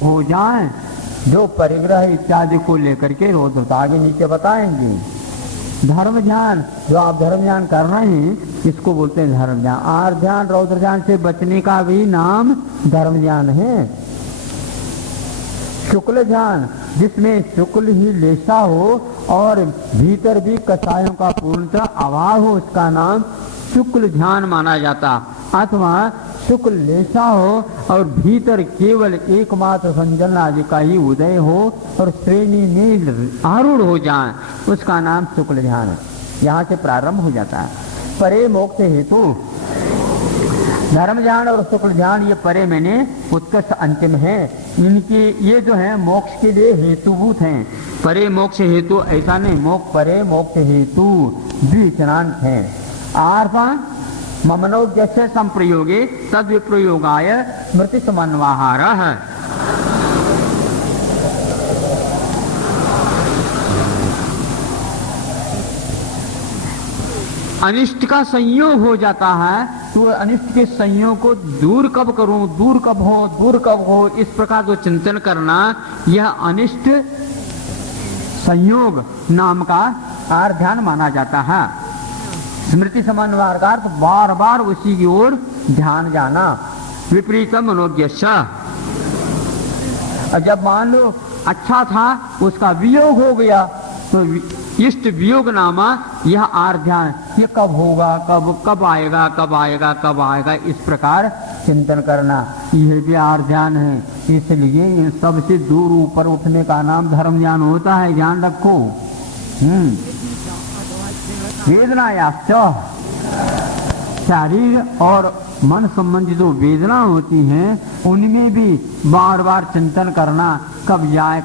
हो जाए, जो परिग्रह इत्यादि को लेकर के रौद्रता आगे नीचे बताएंगे। धर्म ध्यान, जो आप धर्म ध्यान कर रहे हैं इसको बोलते हैं धर्म ध्यान। आर ध्यान रौद्र ध्यान से बचने का भी नाम धर्म ध्यान है। शुक्ल ध्यान, जिसमें शुक्ल ही लेसा हो और भीतर भी कषायों का पूर्णतः अभाव हो, उसका नाम शुक्ल ध्यान माना जाता। अथवा शुक्ल लेसा हो और भीतर केवल एकमात्र संजन आदि का ही उदय हो और श्रेणी में आरूढ़ हो जाए, उसका नाम शुक्ल ध्यान है। यहाँ से प्रारंभ हो जाता है। परे मोक्ष हेतु धर्म ध्यान और शुक्ल ध्यान, ये परे मैंने उत्कृष्ट अंतिम है। इनके ये जो है मोक्ष के लिए हेतुभूत हैं। परे मोक्ष हेतु ऐसा नहीं, परे मोक्ष हेतु द्विचनांत है। आर्पा ममनोज्ञ संप्रयोगे तद विप्रयोगाय स्मृति समन्वाहार है। अनिष्ट का संयोग हो जाता है तो अनिष्ट के संयोग को दूर कब करूं, दूर कब हो, इस प्रकार जो चिंतन करना, यह अनिष्ट संयोग नाम का आर ध्यान माना जाता है। स्मृति समन्वय का अर्थ बार बार उसी की ओर ध्यान जाना। विपरीतम मनोज्ञ, जब मान लो अच्छा था उसका वियोग हो गया तो इष्ट वियोग नामा यह आर ध्यान, ये कब होगा, कब आएगा, इस प्रकार चिंतन करना, यह भी आर ध्यान है। इसलिए इन सबसे दूर ऊपर उठने का नाम धर्म ध्यान होता है, ध्यान रखो। वेदनायाश्च, शरीर और मन संबंधी जो वेदना होती हैं उनमें भी बार बार चिंतन करना, कब जाए,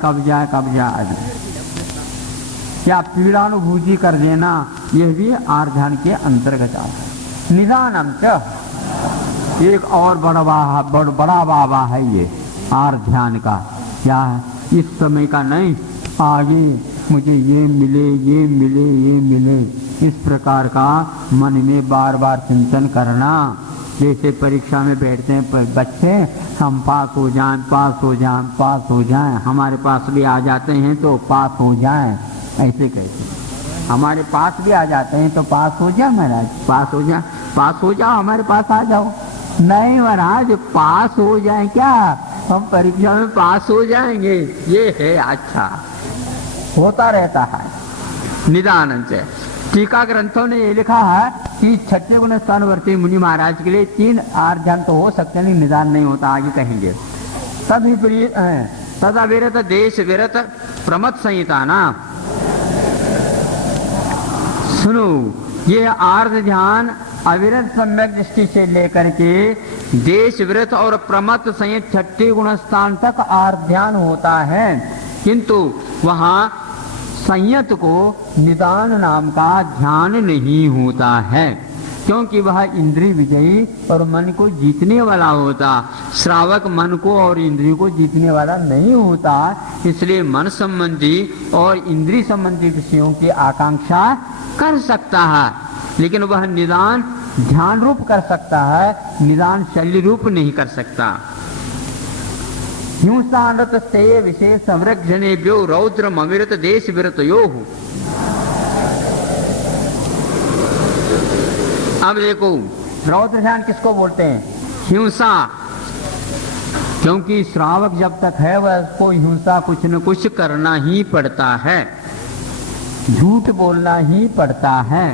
या पीड़ानुभूति कर देना, यह भी आर ध्यान के अंतर्गत आता है। निदानम च, एक और बड़ा बाबा है ये आर ध्यान का। क्या है? इस समय का नहीं, आगे मुझे ये मिले, इस प्रकार का मन में बार बार चिंतन करना। जैसे परीक्षा में बैठते हैं बच्चे, हम पास हो जाएं, हमारे पास भी आ जाते हैं तो पास हो जाएं, ऐसे कहते हैं। हमारे पास भी आ जाते हैं तो पास हो जाए महाराज, पास हो जाओ, हमारे पास आ जाओ। नहीं महाराज, पास हो जाए क्या, हम परीक्षा में पास हो जाएंगे, ये है अच्छा, होता रहता है। निदान से टीका ग्रंथों ने ये लिखा है कि छठे गुण स्थानवर्ती मुनि महाराज के लिए 3 आर ध्यान तो हो सकते हैं, निदान नहीं होता, आगे कहेंगे। तदा विरत देश विरत प्रमथ संहिता ना, सुनो, ये आर्ध ध्यान अविरत सम्यक दृष्टि से लेकर के देश विरत और प्रमथ संहित छठे गुण स्थान तक आर्ध ध्यान होता है, किंतु वहाँ संयत को निदान नाम का ध्यान नहीं होता है, क्योंकि वह इंद्रिय विजयी और मन को जीतने वाला होता। श्रावक मन को और इंद्रिय को जीतने वाला नहीं होता, इसलिए मन संबंधी और इंद्रिय संबंधी विषयों की आकांक्षा कर सकता है, लेकिन वह निदान ध्यान रूप कर सकता है, निदान शल्य रूप नहीं कर सकता। हिंसानत से विशेष संरक्षणेभ्यो रौद्रम अविरत देश विरतयोः। अब देखो, रौद्र ध्यान किसको बोलते हैं? हिंसा, क्योंकि श्रावक जब तक है वह उसको हिंसा कुछ न कुछ करना ही पड़ता है, झूठ बोलना ही पड़ता है।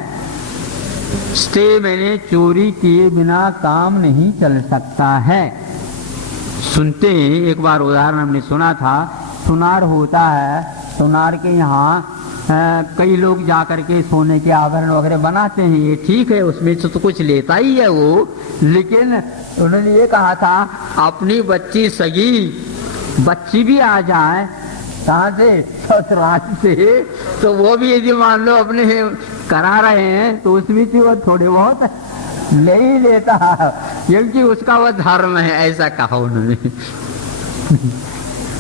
स्टे मैंने चोरी किए बिना काम नहीं चल सकता है। सुनते हैं, एक बार उदाहरण हमने सुना था, सुनार होता है, सुनार के यहाँ कई लोग जाकर के सोने के आभरण वगैरह बनाते हैं, ये ठीक है, उसमें से तो कुछ लेता ही है वो, लेकिन उन्होंने ये कहा था अपनी बच्ची सगी बच्ची भी आ जाए, कहाँ से, ससुराल से, तो वो भी यदि मान लो अपने करा रहे हैं तो उसमें से वो थोड़े बहुत ले ही लेता, क्योंकि उसका वह धर्म है, ऐसा कहा उन्होंने।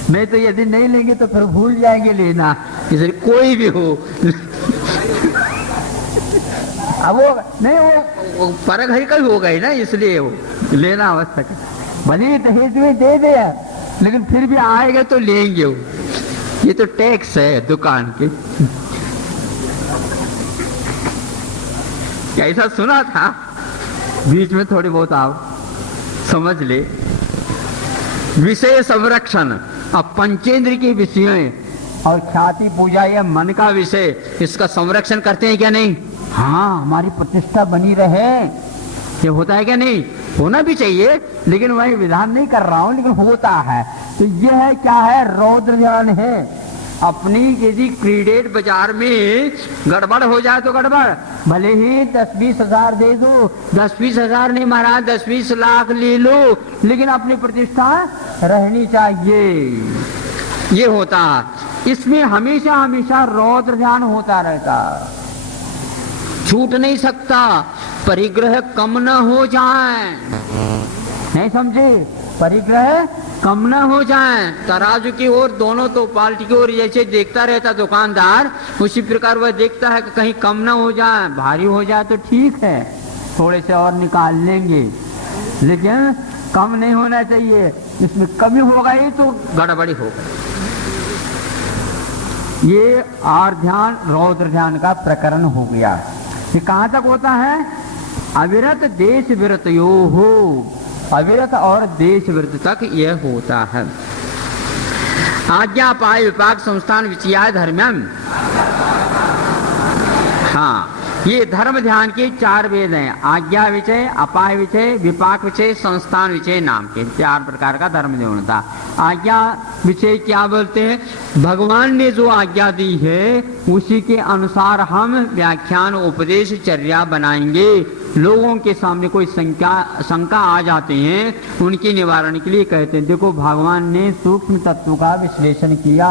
नहीं तो यदि नहीं लेंगे तो फिर भूल जाएंगे लेना, इसलिए कोई भी हो। अब वो नहीं, वो परग ही कल हो गई ना, इसलिए वो लेना आवश्यक है। भले दहेज में दे दे, लेकिन फिर भी आएगा तो लेंगे वो, ये तो टैक्स है दुकान के। ऐसा सुना था, बीच में थोड़ी बहुत आप समझ ले। विषय संरक्षण, अब पंचेंद्र के विषय और ख्याति पूजा या मन का विषय, इसका संरक्षण करते हैं क्या नहीं? हाँ, हमारी प्रतिष्ठा बनी रहे, ये होता है क्या नहीं? होना भी चाहिए, लेकिन वही विधान नहीं कर रहा हूं, लेकिन होता है। तो ये है क्या है? रौद्र ध्यान है। अपनी यदि क्रेडिट बाजार में गड़बड़ हो जाए तो गड़बड़, भले ही 10-20 हजार दे दो, 10-20 हजार नहीं महाराज 10-20 लाख ले लो, लेकिन अपनी प्रतिष्ठा रहनी चाहिए। ये होता, इसमें हमेशा हमेशा रौद्र ध्यान होता रहता, छूट नहीं सकता। परिग्रह कम न हो जाए, नहीं समझे? परिग्रह कम न हो जाए। तराजू की ओर, दोनों तो पाल्टी की ओर जैसे देखता रहता दुकानदार, उसी प्रकार वह देखता है कि कहीं कम न हो जाए। भारी हो जाए तो ठीक है, थोड़े से और निकाल लेंगे, लेकिन कम नहीं होना चाहिए। इसमें कमी हो गई तो गड़बड़ी हो गई। ये आर ध्यान रौद्र ध्यान का प्रकरण हो गया। ये कहाँ तक होता है? अविरत देश विरत यो हो, अविरत और देश विरत तक यह होता है। आज्ञा पाय विपाक संस्थान विचयाय धर्म्यम। हाँ, ये धर्म ध्यान के 4 वेद हैं। आज्ञा विषय, अपाय विषय, विपाक विषय, संस्थान विषय नाम के 4 प्रकार का धर्म ध्यान था। आज्ञा विषय क्या बोलते हैं? भगवान ने जो आज्ञा दी है उसी के अनुसार हम व्याख्यान उपदेश चर्या बनाएंगे। लोगों के सामने कोई शंका आ जाते हैं, उनके निवारण के लिए कहते हैं देखो भगवान ने सूक्ष्म तत्व का विश्लेषण किया,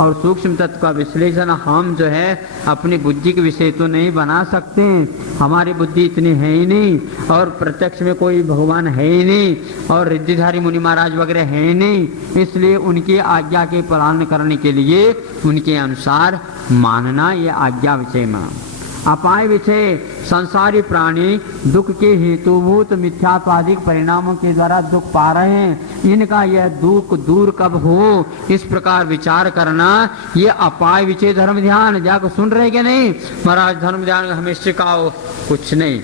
और सूक्ष्म तत्व का विश्लेषण हम जो है अपनी बुद्धि के विषय तो नहीं बना सकते, हमारी बुद्धि इतनी है ही नहीं, और प्रत्यक्ष में कोई भगवान है ही नहीं, और रिद्धिधारी मुनि महाराज वगैरह है ही नहीं, इसलिए उनकी आज्ञा के पालन करने के लिए उनके अनुसार मानना ये आज्ञा विषय में। अपाय विषय, संसारी प्राणी दुख के हेतुभूत मिथ्यात्वादिक परिणामों के द्वारा दुख पा रहे हैं, इनका यह दुख दूर कब हो, इस प्रकार विचार करना, ये अपाय विषय धर्म ध्यान। जाकर सुन रहे क्या नहीं? महाराज धर्म ध्यान हमें सिखाओ, कुछ नहीं,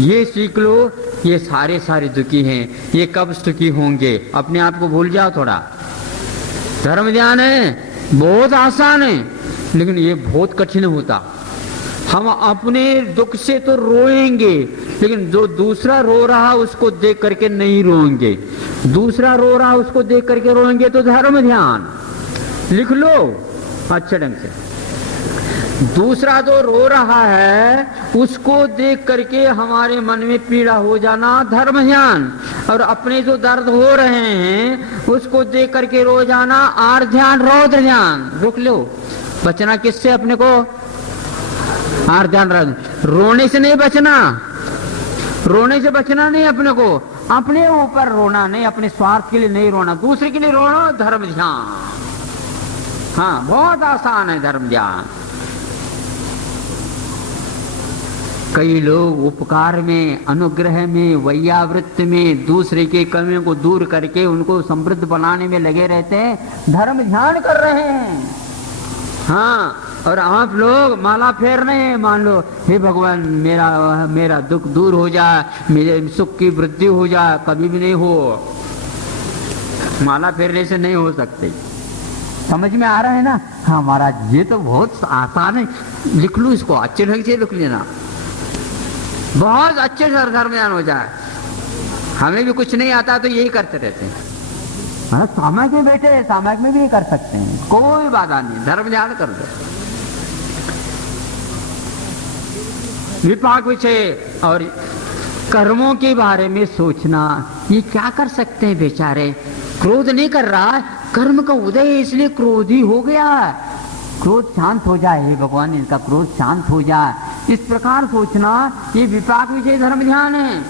ये सीख लो। ये सारे दुखी हैं, ये कब सुखी होंगे? अपने आप को भूल जाओ थोड़ा। धर्म ध्यान है बहुत आसान है, लेकिन ये बहुत कठिन होता। हम अपने दुख से तो रोएंगे, लेकिन जो दूसरा रो रहा उसको देख करके नहीं रोएंगे। दूसरा रो रहा उसको देख करके रोएंगे तो धर्म ध्यान लिख लो अच्छे ढंग से। दूसरा जो रो रहा है उसको देख करके हमारे मन में पीड़ा हो जाना धर्म ध्यान, और अपने जो दर्द हो रहे हैं उसको देख करके रो जाना आर ध्यान रौद्र ध्यान। रुक लो, बचना किससे? अपने को आर ध्यान। रोने से नहीं बचना, रोने से बचना नहीं, अपने को अपने ऊपर रोना नहीं, अपने स्वार्थ के लिए नहीं रोना, दूसरे के लिए रोना धर्म ध्यान। हाँ, बहुत आसान है धर्म ध्यान। कई लोग उपकार में, अनुग्रह में, वैयावृत्त में दूसरे के कमियों को दूर करके उनको समृद्ध बनाने में लगे रहते हैं, धर्म ध्यान कर रहे हैं। हाँ, और आप लोग माला फेर रहे हैं, मान लो हे भगवान मेरा दुख दूर हो जाए, मेरे सुख की वृद्धि हो जाए, कभी भी नहीं हो। माला फेरने से नहीं हो सकते। समझ में आ रहा है ना? हाँ महाराज ये तो बहुत आसान है, लिख लूँ इसको, अच्छे ढंग से लिख लेना, बहुत अच्छे से धर्म ध्यान हो जाए। हमें भी कुछ नहीं आता तो यही करते रहते हैं। हाँ, सामयिक में बैठे, सामयिक में भी कर सकते हैं, कोई बाधा नहीं, धर्म ध्यान कर दो। विपाक विषय और कर्मों के बारे में सोचना, ये क्या कर सकते हैं बेचारे? क्रोध नहीं कर रहा, कर्म का उदय है इसलिए क्रोधी हो गया। क्रोध शांत हो जाए, हे भगवान इनका क्रोध शांत हो जाए, इस प्रकार सोचना, ये विपाक विषय धर्म ध्यान है।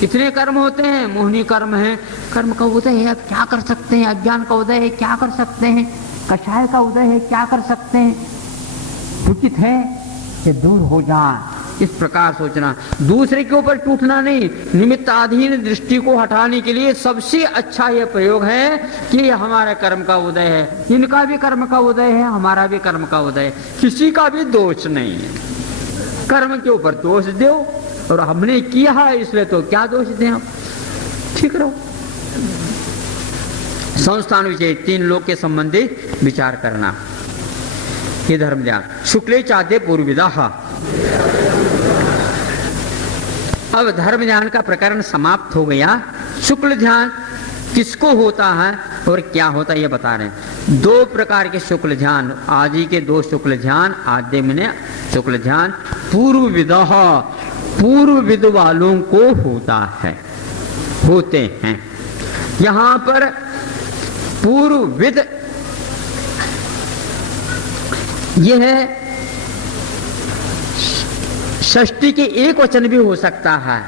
कितने कर्म होते हैं? मोहनी कर्म है, कर्म का उदय है, अब क्या कर सकते हैं? अज्ञान का उदय है, क्या कर सकते हैं? कषाय का उदय है, क्या कर सकते हैं? दुखित है कि दूर हो जाए, इस प्रकार सोचना, दूसरे के ऊपर टूटना नहीं। निमित्ताधीन दृष्टि को हटाने के लिए सबसे अच्छा यह प्रयोग है कि हमारा कर्म का उदय है, इनका भी कर्म का उदय है, हमारा भी कर्म का उदय है, किसी का भी दोष नहीं है। कर्म के ऊपर दोष दो और हमने किया है इसलिए तो क्या दोष दें आप, ठीक रहो। संस्थान विषय 3 लोग के संबंधित विचार करना, ये धर्म ध्यान। शुक्ले चाहते पूर्वविदा। अब धर्म ध्यान का प्रकरण समाप्त हो गया। शुक्ल ध्यान किसको होता है और क्या होता है ये बता रहे हैं। 2 प्रकार के शुक्ल ध्यान, आदि के 2 शुक्ल ध्यान, आद्य में शुक्ल ध्यान पूर्व विदा, पूर्व विद वालों को होता है, होते हैं। यहां पर पूर्व विद यह षष्ठी के एक वचन भी हो सकता है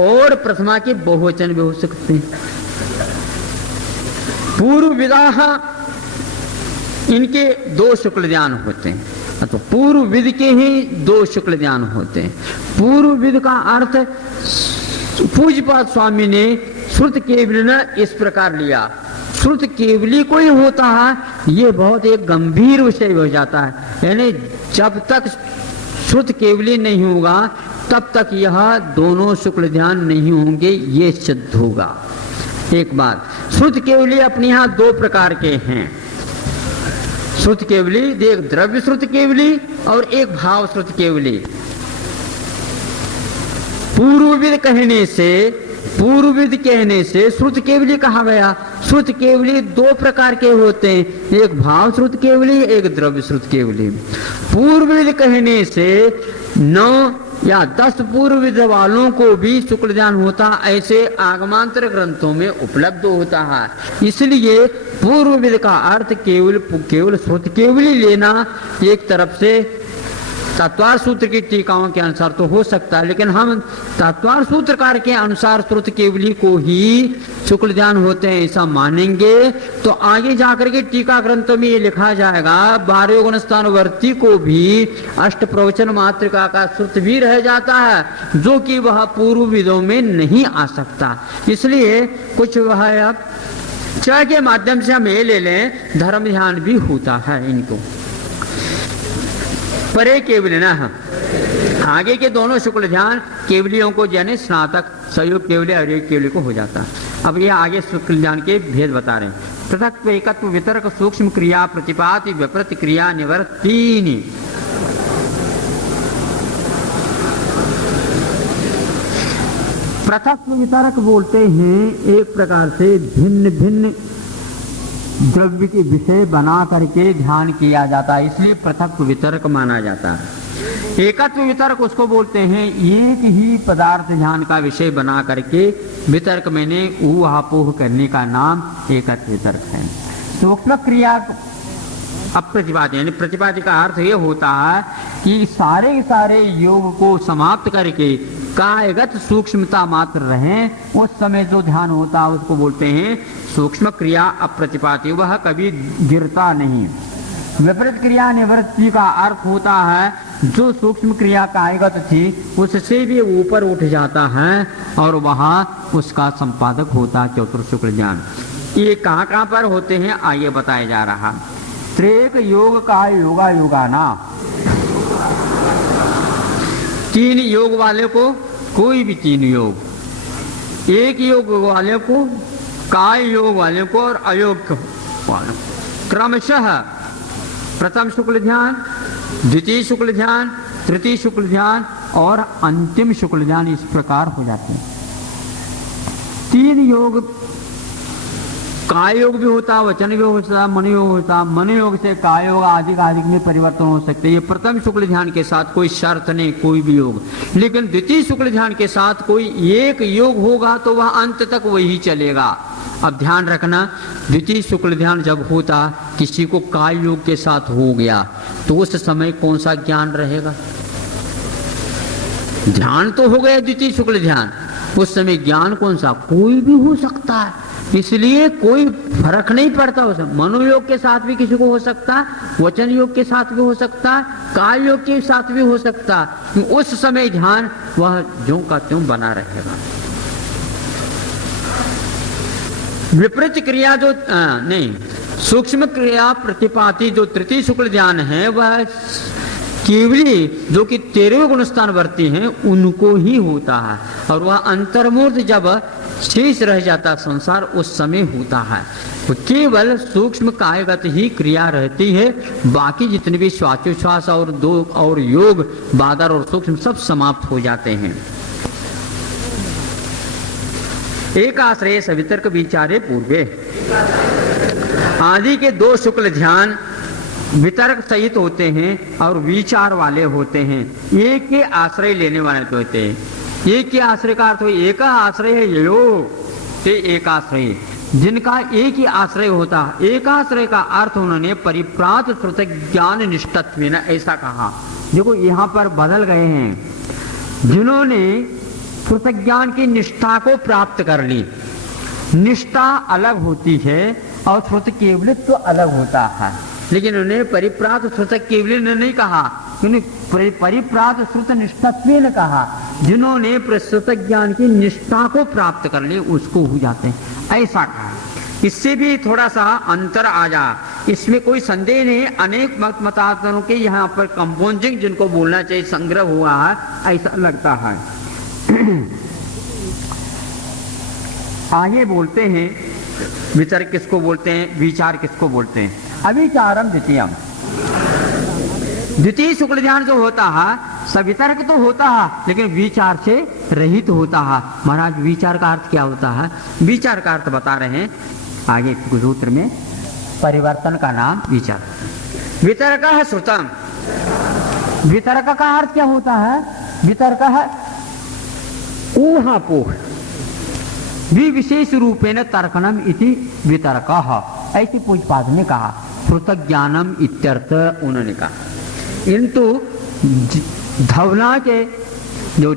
और प्रथमा के बहुवचन भी हो सकते हैं। पूर्व विदाह इनके 2 शुक्ल ध्यान होते हैं, तो पूर्व विद के ही 2 शुक्ल ध्यान होते हैं। पूर्व विद का अर्थ पूज्यपाद स्वामी ने श्रुत केवली ने इस प्रकार लिया, श्रुत केवली कोई होता है ये बहुत एक गंभीर विषय हो जाता है, यानी जब तक श्रुत केवली नहीं होगा तब तक यह दोनों शुक्ल ध्यान नहीं होंगे, ये सिद्ध होगा। एक बात, श्रुत केवली अपने यहां 2 प्रकार के हैं। श्रुत केवली, एक द्रव्य श्रुत केवली और एक भाव श्रुत केवली। पूर्वविद कहने से श्रुत केवली कहा गया। श्रुत केवली 2 प्रकार के होते हैं, एक भाव श्रुत केवली, एक द्रव्य श्रुत केवली। पूर्वविद कहने से 9 या 10 पूर्वविद वालों को भी शुक्ल ध्यान होता, ऐसे आगमांतर ग्रंथों में उपलब्ध होता है। इसलिए पूर्वविद का अर्थ केवल श्रुत केवली लेना एक तरफ से तत्वार सूत्र की टीकाओं के अनुसार तो हो सकता है, लेकिन हम तत्वार सूत्रकार के अनुसार श्रुत केवली को ही शुक्ल ध्यान होते हैं ऐसा मानेंगे तो आगे जाकर के टीका ग्रंथों में ये लिखा जाएगा 12 गुणस्थानवर्ती को भी अष्ट प्रवचन मातृका का श्रुत भी रह जाता है, जो कि वह पूर्व विदों में नहीं आ सकता। इसलिए कुछ वह अब च के माध्यम से हम ये ले लें, धर्म ध्यान भी होता है इनको। परे केवली न, आगे के दोनों शुक्ल ध्यान केवलियों को यानी स्नातक सहयोग केवली और एक केवली को हो जाता है। अब ये आगे शुक्ल ध्यान के भेद बता रहे हैं। पृथक एकत्व वितर्क सूक्ष्म क्रिया प्रतिपाति विपरीत क्रिया निवर्तीनि। पृथक वितरक बोलते हैं एक प्रकार से भिन्न भिन्न द्रव्य के विषय बना करके ध्यान किया जाता है, इसलिए पृथक वितर्क माना जाता है। एकत्व वितर्क उसको बोलते हैं एक ही पदार्थ ध्यान का विषय बना करके वितर्क मैंने ऊहापोह करने का नाम एकत्व वितर्क है। सूक्ष्म क्रिया अप्रतिपाद्य यानी प्रतिपाद्य का अर्थ ये होता है कि सारे योग को समाप्त करके कायगत सूक्ष्मता मात्र रहे, उस समय जो ध्यान होता है उसको बोलते हैं सूक्ष्म क्रिया अप्रतिपाद्य, वह कभी गिरता नहीं। विपरीत क्रिया निवृत्ति का अर्थ होता है जो सूक्ष्म क्रिया कायगत थी उससे भी ऊपर उठ जाता है और वहां उसका संपादक होता है चतुर्थ शुक्ल ज्ञान। ये कहाँ पर होते हैं आइए बताया जा रहा। त्रेक योग का योगा योगाना, 3 योग वाले को कोई भी 3 योग, एक योग वाले को, काय योग वाले को और अयोग वाले क्रमशः प्रथम शुक्ल ध्यान, द्वितीय शुक्ल ध्यान, तृतीय शुक्ल ध्यान और अंतिम शुक्ल ध्यान इस प्रकार हो जाते हैं। 3 योग, काय योग भी होता, वचन भी होता, मन योग होता, मन योग से काय योग आदि में परिवर्तन हो सकते हैं। ये प्रथम शुक्ल ध्यान के साथ कोई शर्त नहीं, कोई भी योग, लेकिन द्वितीय शुक्ल ध्यान के साथ कोई एक योग होगा तो वह अंत तक वही चलेगा। अब ध्यान रखना, द्वितीय शुक्ल ध्यान जब होता किसी को काय योग के साथ हो गया तो उस समय कौन सा ज्ञान रहेगा? ध्यान तो हो गया द्वितीय शुक्ल ध्यान, उस समय ज्ञान कौन सा? कोई भी हो सकता है, इसलिए कोई फर्क नहीं पड़ता उसे। मनोयोग के साथ भी किसी को हो सकता है, वचन योग के साथ भी हो सकता है, काल योग के साथ भी हो सकता है। उस समय ध्यान वह ज्यों का त्यों बना रहेगा। विपरीत क्रिया जो नहीं, सूक्ष्म क्रिया प्रतिपाती जो तृतीय शुक्ल ध्यान है वह केवली जो कि 13वें गुण स्थान वर्ती हैं उनको ही होता है, और वह अंतर्मूर्त जब शेष रह जाता संसार उस समय होता है। तो केवल सूक्ष्म कायगत ही क्रिया रहती है, बाकी जितने भी श्वासोच्छ्वास और दो और योग बादर और सूक्ष्म सब समाप्त हो जाते हैं। एक आश्रय सवितर्क विचारे पूर्वे, आदि के दो शुक्ल ध्यान वितर्क सहित होते हैं और विचार वाले होते हैं, एक के आश्रय लेने वाले होते हैं। एक के आश्रय का अर्थ एक आश्रय है योग से एक आश्रय, जिनका एक ही आश्रय होता है। एक आश्रय का अर्थ उन्होंने परिप्रात श्रुत ज्ञान निष्ठत्व न ऐसा कहा। देखो यहाँ पर बदल गए हैं, जिन्होंने श्रुत ज्ञान की निष्ठा को प्राप्त कर ली। निष्ठा अलग होती है और श्रुत केवलित्व तो अलग होता है, लेकिन उन्हें परिप्रात श्रुत केवल ने नहीं कहा, उन्हें परिप्रात श्रुत निष्ठत्व ने कहा। जिन्होंने प्रस्तुत ज्ञान की निष्ठा को प्राप्त कर ले उसको हो जाते हैं, ऐसा कहा। इससे भी थोड़ा सा अंतर आ जा, इसमें कोई संदेह नहीं। अनेक मतांतरों के यहाँ पर कंपाउंडिंग जिनको बोलना चाहिए संग्रह हुआ है, ऐसा लगता है। आगे बोलते हैं वितर्क किसको बोलते हैं, विचार किसको बोलते हैं। अविचारम द्वितीयम, द्वितीय शुक्ल ध्यान जो होता है सवितर्क तो होता है लेकिन विचार से रहित होता है। महाराज विचार का अर्थ क्या होता है? विचार का अर्थ बता रहे हैं आगे सूत्र में, परिवर्तन का नाम विचार। वितर्क है श्रुतम, वितर्क का अर्थ क्या होता है? वितर्क है ऊहापोह विशेष रूपेण तर्कनम इति वितर्कः, ऐसे पूज्यपाद ने कहा। श्रुत ज्ञानम इत्यर्थ उन्होंने कहा। किंतु धवला के जो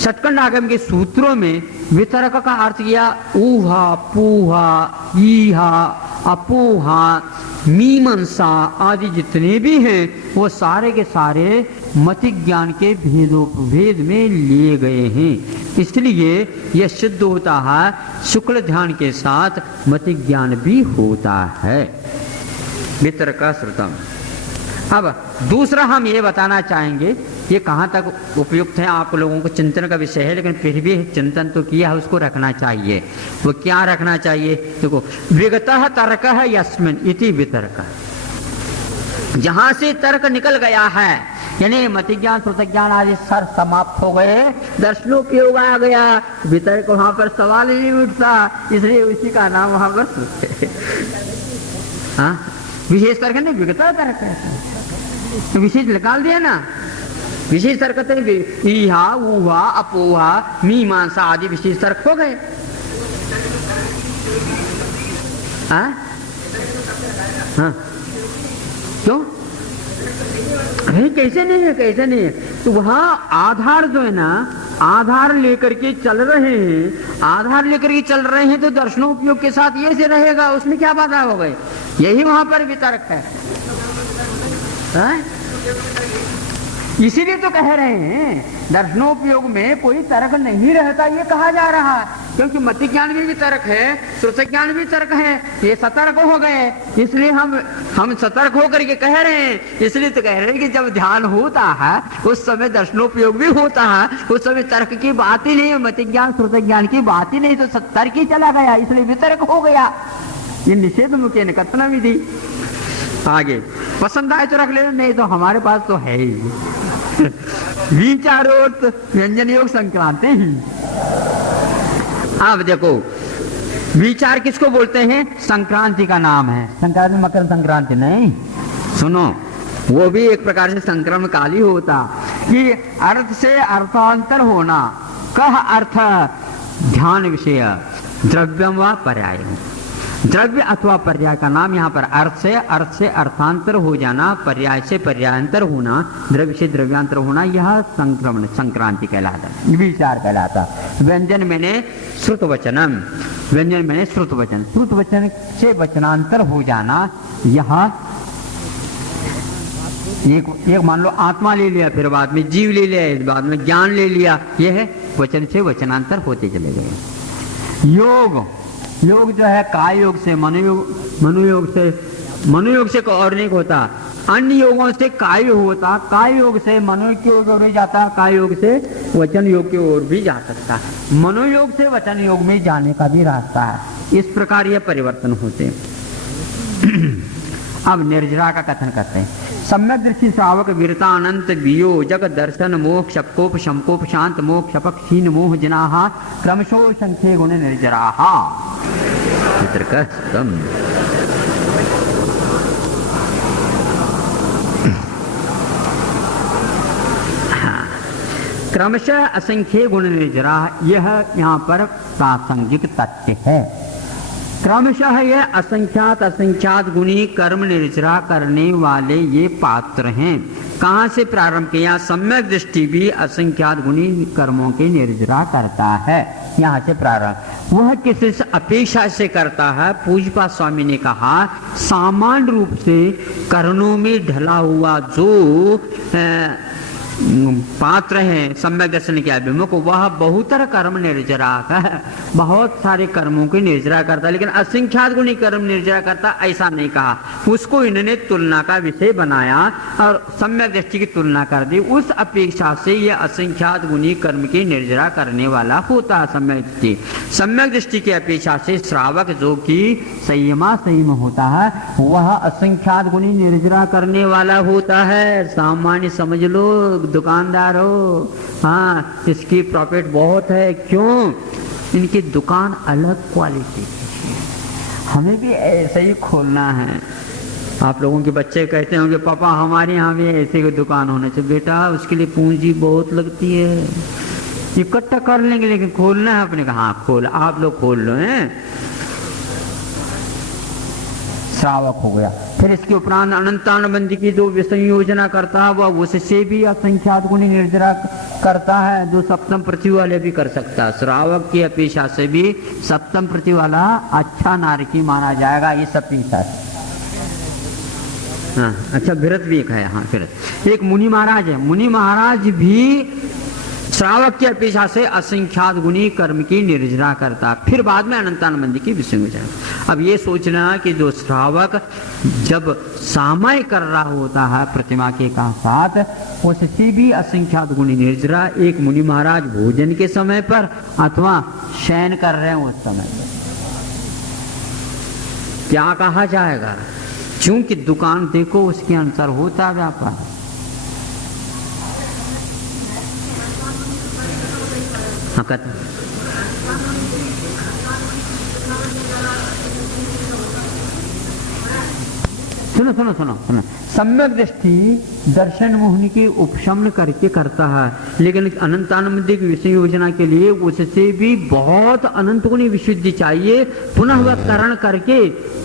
षटकंड आगम के सूत्रों में वितर्क का अर्थ किया ऊहा पूहा ईहा अपोहा मीमांसा आदि जितने भी हैं वो सारे के सारे मति ज्ञान के भेद में लिए गए हैं। इसलिए यह सिद्ध होता है शुक्ल ध्यान के साथ मति ज्ञान भी होता है। वितर्क श्रुतम। अब दूसरा हम ये बताना चाहेंगे, ये कहाँ तक उपयुक्त है आप लोगों को चिंतन का विषय है, लेकिन फिर भी चिंतन तो किया है उसको रखना चाहिए। वो क्या रखना चाहिए? देखो, विगतः तर्क है यस्मिन् इति वितर्क, जहां से तर्क निकल गया है यानी मति ज्ञान श्रुत ज्ञान आदि सर समाप्त हो गए, दर्शनोपयोग आ गया, वितर्क वहां पर सवाल ही नहीं उठता, इसलिए उसी का नाम वहां पर हाँ विशेष तर्क नहीं, विगतः तर्क है तो विशेष निकाल दिया ना। विशेष तर्क ईहा ऊहा अपोहा मीमांसा आदि विशेष तर्क हो गए। हाँ क्यों? अरे कैसे नहीं है, कैसे नहीं है? तो वहां आधार जो है ना, आधार लेकर के चल रहे हैं, आधार लेकर के चल रहे हैं तो दर्शनोपयोग के साथ ये से रहेगा, उसमें क्या बाधा हो गई? यही वहां पर वितर्क है। इसीलिए तो कह रहे हैं दर्शनोपयोग में कोई तर्क नहीं रहता, ये कहा जा रहा है, क्योंकि मति ज्ञान भी तर्क है, श्रुत ज्ञान भी तर्क है, ये सतर्क हो गए। इसलिए हम सतर्क होकर के कह रहे हैं, इसलिए तो कह रहे हैं कि जब ध्यान होता है उस समय दर्शनोपयोग भी होता है, उस समय तर्क की बात ही नहीं है, मति ज्ञान श्रुत ज्ञान की बात ही नहीं, तो तर्क ही चला गया, इसलिए वितर्क हो गया। ये निषेध मुख्य ने कथना विधि। आगे पसंद आए तो रख ले, नहीं तो हमारे पास तो है ही विचारोत व्यंजन योग संक्रांति ही। अब देखो विचार किसको बोलते हैं? संक्रांति का नाम है। संक्रांति मकर संक्रांति नहीं, सुनो वो भी एक प्रकार से संक्रमण काल ही होता कि अर्थ से अर्थांतर होना। कह अर्थ ध्यान विषय द्रव्यम व पर्याय, द्रव्य अथवा पर्याय का नाम यहाँ पर अर्थ से अर्थांतर हो जाना, पर्याय से पर्यायांतर होना, द्रव्य से द्रव्यांतर होना, यह संक्रमण संक्रांति कहलाता है, विचार कहलाता। व्यंजन मैंने श्रुत वचनम, व्यंजन मैंने श्रुत वचन, श्रुत वचन से वचनांतर हो जाना, यह एक मान लो आत्मा ले लिया, फिर बाद में जीव ले लिया, बाद में ज्ञान ले लिया, यह वचन से वचनांतर होते चले गए। योग जो है काय योग से, मनुयोग से और नहीं होता, अन्य योगों से काय होता, काय योग से मनोयोग की ओर भी जाता, काय योग से वचन योग की ओर भी जा सकता है, मनोयोग से वचन योग में जाने का भी रास्ता है। इस प्रकार यह परिवर्तन होते हैं। अब निर्जरा का कथन करते हैं। सम्यक दृष्टि श्रावक वीरता अनंत वियोजक दर्शन मोह क्षपकोप शंकोप शांत मोह क्षपक क्षीण मोह जनाहा क्रमशो संख्ये गुण निर्जराहा। चित्रकस्तम क्रमशः असंख्य गुण निर्जरा, यह यहाँ पर प्रासंगिक तथ्य है। क्रमशः यह असंख्यात गुणी कर्म निर्जरा करने वाले ये पात्र हैं। कहाँ से प्रारंभ किया? सम्यक दृष्टि भी असंख्यात गुणी कर्मों के निर्जरा करता है, यहाँ से प्रारंभ। वह किसी से अपेक्षा से करता है। पूज्यपाद स्वामी ने कहा सामान्य रूप से कर्णों में ढला हुआ जो पात्र है सम्यक दर्शन के अभिमुख, वह बहुतर कर्म निर्जरा है, बहुत सारे कर्मों की निर्जरा करता, लेकिन असंख्यात गुणी कर्म निर्जरा करता ऐसा नहीं कहा। उसको इन्होंने तुलना का विषय बनाया और सम्यक दृष्टि की तुलना कर दी। उस अपेक्षा से यह असंख्यात गुणी कर्म की निर्जरा करने वाला होता है सम्यक दृष्टि। सम्यक दृष्टि की अपेक्षा से श्रावक जो कि संयम होता है, वह असंख्यात गुणी निर्जरा करने वाला होता है। सामान्य समझ लो, दुकानदार हो, हाँ इसकी प्रॉफिट बहुत है, क्यों? इनकी दुकान अलग क्वालिटी की है, हमें भी ऐसे ही खोलना है। आप लोगों के बच्चे कहते होंगे पापा हमारे यहाँ भी ऐसे की दुकान होने चाहिए। बेटा उसके लिए पूंजी बहुत लगती है, इकट्ठा कर लेंगे लेकिन खोलना है अपने। कहा खोल, आप लोग खोल लो हैं। श्रावक हो गया। फिर इसके उपरांत अनंतानुबंधी की जो विसंयोजना करता है वह उससे भी असंख्यात गुणी निर्जरा करता है, जो सप्तम पृथ्वी वाले भी कर सकता है। श्रावक की अपेक्षा से भी सप्तम पृथ्वी वाला अच्छा नारकी माना जाएगा। ये सब हाँ, अच्छा भरत भी एक है। हाँ भरत एक मुनि महाराज है। मुनि महाराज भी श्रावक की अपेक्षा से असंख्यात गुणी कर्म की निर्जरा करता। फिर बाद में अनंतानुबंधी की विसंयोजना। अब ये सोचना कि जो श्रावक जब सामय कर रहा होता है प्रतिमा के का साथ, उससे भी असंख्यात गुणी निर्जरा एक मुनि महाराज भोजन के समय पर अथवा शयन कर रहे हैं उस समय पर क्या कहा जाएगा? क्योंकि दुकान देखो उसके अनुसार होता व्यापार। सुनो सुनो सुनो सुनो, सम्यक दृष्टि दर्शन मोहन के उपशमन करके करता है, लेकिन अनंतानुबंधी की विषय योजना के लिए उससे भी बहुत अनंत गुणी विशुद्धि चाहिए। पुनः वह करण करके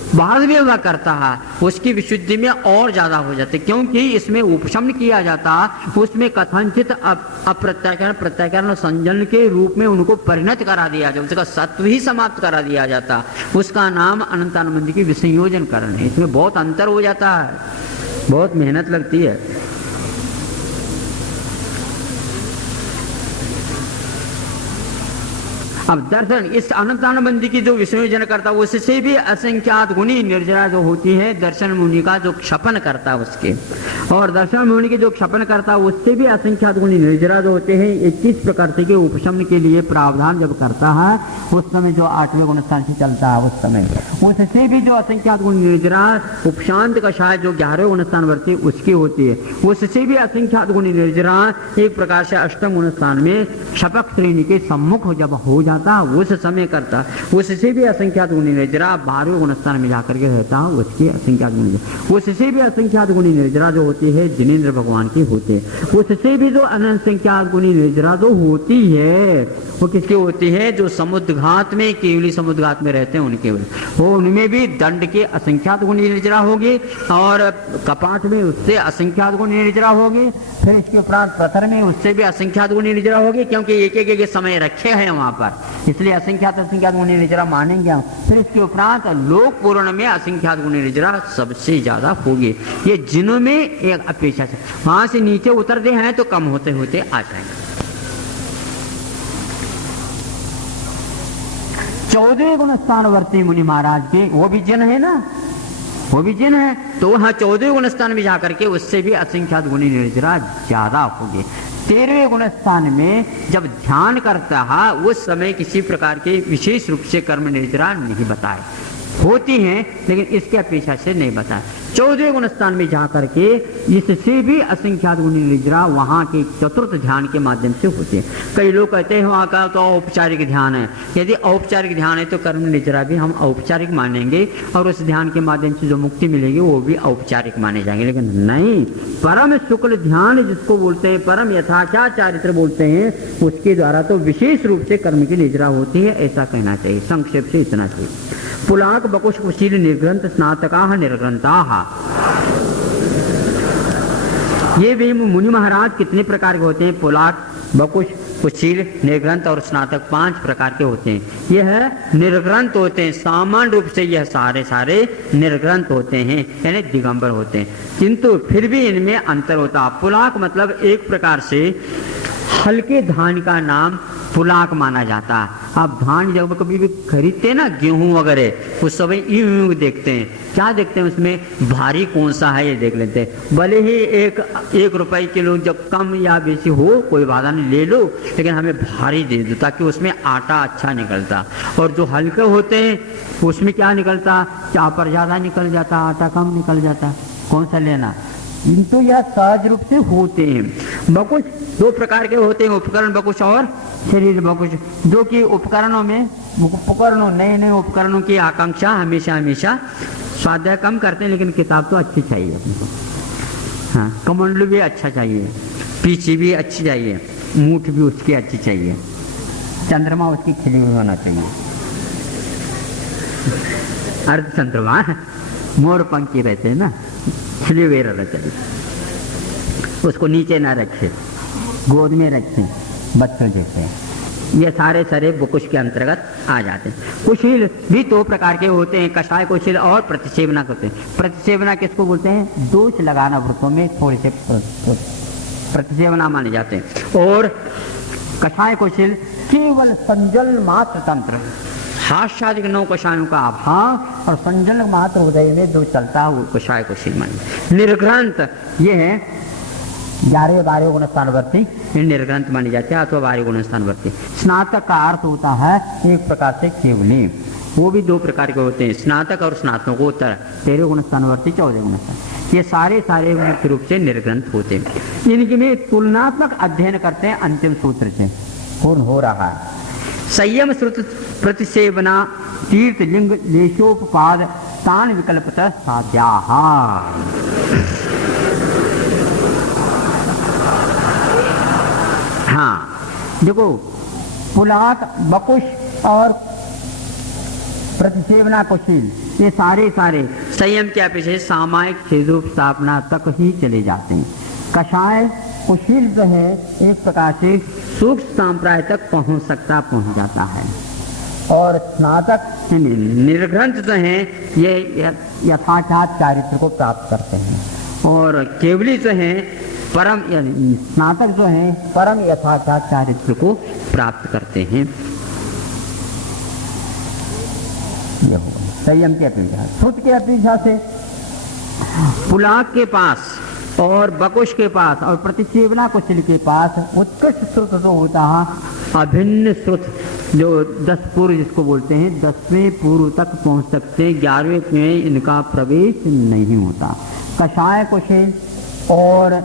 बाद में वह करता है, उसकी विशुद्धि में और ज्यादा हो जाते, क्योंकि इसमें उपशमन किया जाता, उसमें कथनचित अप्रत्याकरण प्रत्याकरण संजन के रूप में उनको परिणत करा दिया जाता, उसका सत्व ही समाप्त करा दिया जाता। उसका नाम अनंतानुबंधी की विसंयोजन करण है। इसमें बहुत अंतर हो जाता है, बहुत मेहनत लगती है। अब दर्शन इस अनंतानुबंधी की जो विसंयोजन करता है उससे भी असंख्यात गुणी निर्जरा जो होती है दर्शन मुनि का जो क्षपन करता है उसके, और दर्शन मुनि के जो क्षपन करता है उससे भी असंख्यात गुणी निर्जरा जो होते हैं 21 प्रकार से के उपशमन के लिए प्रावधान जब करता है उस समय जो 8वें गुणस्थान से चलता है उस समय उससे भी जो असंख्यात गुणी निर्जरा उपशांत कषाय जो 11वें गुणस्थान वर्ती उसकी होती है, उससे भी असंख्यात गुणी निर्जरा एक प्रकार से अष्टम गुणस्थान में क्षपक श्रेणी के सम्मुख जब हो जाता उस समय करता, उससे भी असंख्यात गुणी निर्जरा 12वें गुणस्थान में जाकर के रहता उसकी असंख्यात गुणी, उससे भी असंख्यात गुणी निर्जरा जो होती है जिनेंद्र भगवान की होती है। उससे भी जो अनंत संख्यात गुणी निर्जरा जो होती है वो किसकी होती है? जो समुद्रघात में, केवली समुद्रघात में रहते हैं उनके, वो उनमें भी दंड के असंख्यात गुणी निर्जरा होगी और कपाट में उससे असंख्यात गुणी निर्जरा होगी, फिर इसके उपरांत पत्थर में उससे भी असंख्यात गुणी निर्जरा होगी, क्योंकि एक एक समय रखे हैं वहां पर, इसलिए असंख्यात गुणी निर्जरा मानेंगे हम। फिर इसके उपरांत लोक पूर्ण में असंख्यात गुणी निर्जरा सबसे ज्यादा होगी। ये जिनों में एक अपेक्षा से वहां से नीचे उतरते हैं तो कम होते होते आ जाएंगे। 14 गुण स्थानवर्ती मुनि महाराज के वो भी जिन है ना, वो भी जिन है, तो वहां 14 गुण स्थान में जाकर के उससे भी असंख्यात गुणी निर्जरा ज्यादा होगी। 13वें गुण स्थान में जब ध्यान करता है उस समय किसी प्रकार के विशेष रूप से कर्म निर्जरा नहीं बताए, होती हैं लेकिन इसके अपेक्षा से नहीं बताए। 14वें गुण स्थान में जाकर के इससे भी असंख्यात गुणी निर्जरा वहां के चतुर्थ ध्यान के माध्यम से होते हैं। कई लोग कहते हैं वहां का तो औपचारिक ध्यान है, यदि औपचारिक ध्यान है तो कर्म निर्जरा भी हम औपचारिक मानेंगे और उस ध्यान के माध्यम से जो मुक्ति मिलेगी वो भी औपचारिक माने जाएंगे। लेकिन नहीं, परम शुक्ल ध्यान जिसको बोलते हैं, परम यथाचार चारित्र बोलते हैं, उसके द्वारा तो विशेष रूप से कर्म की निर्जरा होती है, ऐसा कहना चाहिए। संक्षेप से इतना चाहिए। पुलाक बकुश कुशील निर्ग्रंथ स्नातका निर्ग्रंथा, ये भी मुनि महाराज कितने प्रकार के होते हैं? पुलाक, बकुश, कुशील, निर्ग्रंथ और स्नातक 5 प्रकार के होते हैं। यह निर्ग्रंथ होते हैं, सामान्य रूप से यह सारे निर्ग्रंथ होते हैं, यानी दिगंबर होते हैं, किंतु फिर भी इनमें अंतर होता है। पुलाक मतलब एक प्रकार से हल्के धान का नाम पुलाक माना जाता है। आप धान जब कभी भी खरीदते हैं ना, गेहूं वगैरह, उस समय यूं देखते हैं, क्या देखते हैं उसमें? भारी कौन सा है ये देख लेते हैं। भले ही एक रुपए किलो जब कम या बेसी हो कोई बाधा नहीं, ले लो, लेकिन हमें भारी दे दो ताकि उसमें आटा अच्छा निकलता। और जो हल्के होते हैं उसमें क्या निकलता? चापर ज्यादा निकल जाता, आटा कम निकल जाता। कौन सा लेना? किंतु यह सहज रूप से होते हैं। बकुश 2 प्रकार के होते हैं, उपकरण बकुश और शरीर बकुश, जो कि उपकरणों नए उपकरणों की आकांक्षा हमेशा स्वाध्याय कम करते हैं, लेकिन किताब तो अच्छी चाहिए अपने को। हाँ, कमंडलू भी अच्छा चाहिए, पीछे भी अच्छी चाहिए, मूठ भी उसकी अच्छी चाहिए, चंद्रमा उसकी खिली हुई होना चाहिए, अर्ध चंद्रमा, मोर पंखी रहते हैं ना, खिले हुए रहना चाहिए। उसको नीचे ना रखे, गोद में रखे, बच्चों जैसे। ये सारे बुकुश के अंतर्गत आ जाते हैं। कुशील भी 2 प्रकार के होते हैं, कषाय कुशील और प्रतिसेवना होते हैं। प्रतिसेवना किसको बोलते हैं? दोष लगाना व्रतों में थोड़े से प्रतिसेवना माने जाते हैं। और कषाय कुशील केवल संजल मात्र तंत्र, हास्यादिक 9 कषायों का आभास और संजल मात्र हृदय में जो चलता है वो कषाय कुशील माने। निर्ग्रंथ ये है 11-12 गुण स्थानवर्ती, निर्ग्रंथ मानी जाते हैं अथवा 12 गुण स्थानवर्ती। स्नातक का अर्थ होता है एक प्रकार से केवली, वो भी 2 प्रकार के होते हैं, स्नातक और स्नातकोत्तर। 13 गुण स्थानवर्ती, 14 गुण स्थान, ये सारे मुख्य रूप से निर्ग्रंथ होते हैं। इनके में तुलनात्मक अध्ययन करते हैं अंतिम सूत्र से पूर्ण हो रहा है। संयम श्रुत प्रतिसेवना तीर्थ लिंग लेशोपपाद तान विकल्पतः साध्याः। हाँ देखो, पुलाक, बकुश और प्रतिसेवना कुशील ये सारे संयम के अपेक्षा सामायिक क्षेत्र स्थापना तक ही चले जाते हैं। कषाय कुशील जो है एक प्रकार से सूक्ष्म संप्राय तक पहुंच जाता है, और स्नातक निर्ग्रंथ जो है ये यथाचार चारित्र को प्राप्त करते हैं, और केवली जो है परम स्नातक जो है परम यथाचार चारित्र को प्राप्त करते हैं। यह होगा संयम की अपेक्षा। श्रुत की अपेक्षा से पुलाक के पास और बकुश के पास और प्रतिसेवना कुशल के पास उत्कृष्ट श्रुत जो होता है अभिन्न श्रुत, जो 10 पूर्व जिसको बोलते हैं, 10वें पूर्व तक पहुंच सकते हैं, 11वें में इनका प्रवेश नहीं होता। कषाय कुशल और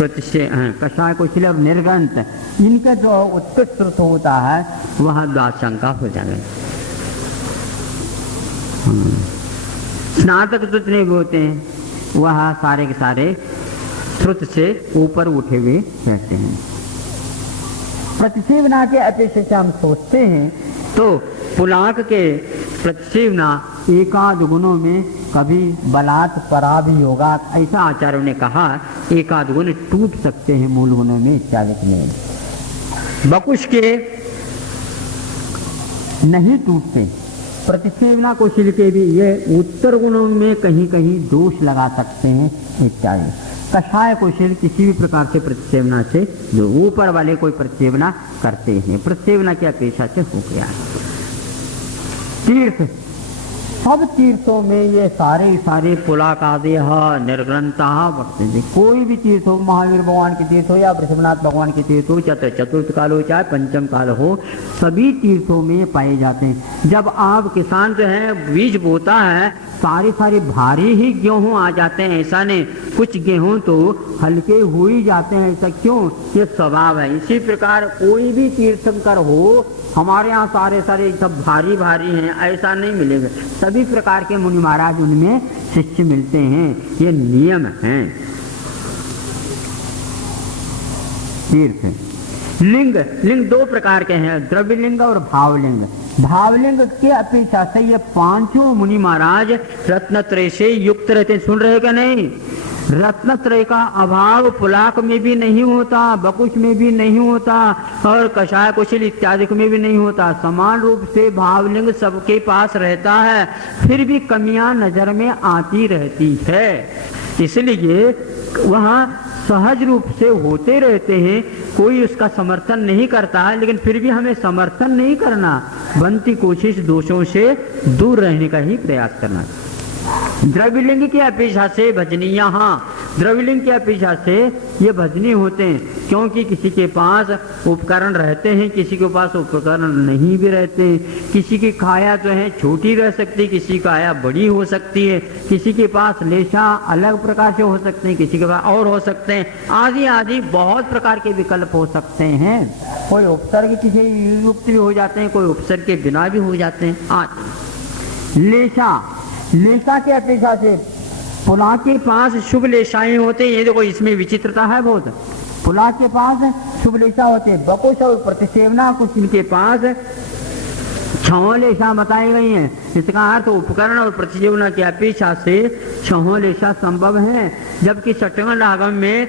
कषाय कुशल और निर्ग्रंथ, इनका जो उत्कृष्ट श्रुत होता है वह द्वादशंका हो जाएगा। स्नातक जितने भी होते हैं वह सारे के सारे श्रुत से ऊपर उठे हुए रहते हैं। प्रतिसेवना के अपेक्षा से हम सोचते हैं तो पुलाक के प्रतिसेवना एकाद गुणों में कभी बलात् पराभियोगात्, ऐसा आचार्यों ने कहा, एकाद गुण टूट सकते हैं मूल गुणों में इत्यादि में। बकुश के नहीं टूटते। प्रतिसेवना कुशल के भी ये उत्तर गुणों में कहीं कहीं दोष लगा सकते हैं इत्यादि। कषाय कुशल किसी भी प्रकार से प्रतिसेवना से जो ऊपर वाले कोई प्रतिसेवना करते हैं, प्रतिसेवना की अपेक्षा से हो गया। तीर्थ, सब तीर्थों में ये सारे पुलाकादेह निर्ग्रंथा वर्तन्ते। कोई भी तीर्थ हो, महावीर भगवान के तीर्थ हो या वृषभनाथ भगवान के तीर्थ हो, चाहे चतुर्थ काल हो चाहे पंचम काल हो, सभी तीर्थों में पाए जाते हैं। जब आप किसान जो है बीज बोता है, सारे भारी ही गेहूं आ जाते हैं, ऐसा नहीं, कुछ गेहूं तो हल्के हो ही जाते हैं। ऐसा क्यों? ये स्वभाव है। इसी प्रकार कोई भी तीर्थंकर हो, हमारे यहाँ सारे सब भारी हैं, ऐसा नहीं मिलेगा। सभी प्रकार के मुनि महाराज उनमें शिष्य मिलते हैं, ये नियम है। तीर्थ लिंग दो प्रकार के हैं, द्रव्यलिंग और भावलिंग। भावलिंग के अपेक्षा से ये पांचों मुनि महाराज रत्नत्रय से युक्त रहते। सुन रहे का नहीं? रत्नत्रय का अभाव पुलाक में भी नहीं होता, बकुश में भी नहीं होता और कषाय कुशल इत्यादि में भी नहीं होता। समान रूप से भावलिंग सबके पास रहता है, फिर भी कमियां नजर में आती रहती है। इसलिए वहाँ सहज रूप से होते रहते हैं, कोई उसका समर्थन नहीं करता है, लेकिन फिर भी हमें समर्थन नहीं करना, बनती कोशिश दोषों से दूर रहने का ही प्रयास करना। द्रव्यलिंग की अपेक्षा से भजनीय, द्रव्यलिंग की अपेक्षा से ये भजनीय होते हैं, क्योंकि किसी के पास उपकरण रहते हैं, किसी के पास उपकरण नहीं भी रहते हैं। किसी की काया जो है छोटी रह सकती है, किसी की काया बड़ी हो सकती है, किसी के पास लेशा अलग प्रकार से हो सकते हैं, किसी के पास और हो सकते हैं, आदि बहुत प्रकार के विकल्प हो सकते हैं। कोई उपसर्ग किसी युक्त भी हो जाते हैं, कोई उपसर्ग के बिना भी हो जाते हैं। लेशा के अपेक्षा से पुलाक के पास शुभ लेशाएं होते हैं। ये देखो, इसमें विचित्रता है बहुत। पुलाक के पास शुभ लेशा होते हैं, बकुश और प्रतिसेवना कुछ इनके पास छह लेशा बताई गई हैं। इसका अर्थ उपकरण और प्रतिसेवना की अपेक्षा से छह लेशा संभव है, जबकि षट्वें रागम में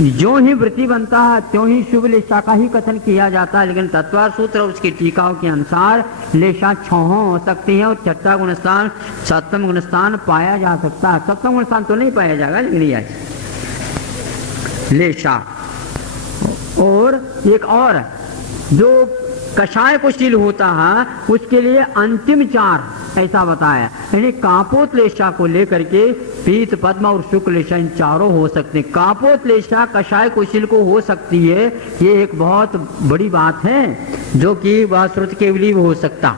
जो ही वृत्ति बनता है त्यों ही शुभ लेशा का ही कथन किया जाता है। लेकिन तत्वार सूत्र और उसकी टीकाओं के अनुसार लेशा छह हो सकती है और छठा गुणस्थान सप्तम गुणस्थान पाया जा सकता है। सप्तम गुणस्थान तो नहीं पाया जाएगा, लेकिन यह लेशा। और एक और जो कषाय कुशील होता है, उसके लिए अंतिम चार ऐसा बताया, यानी कापोत लेशा को लेकर के पीत पद्म और शुक्ल लेशा इन चारों हो सकते हैं। कापोत लेशा कषाय कुशील को हो सकती है, ये एक बहुत बड़ी बात है, जो कि वह श्रुत केवली हो सकता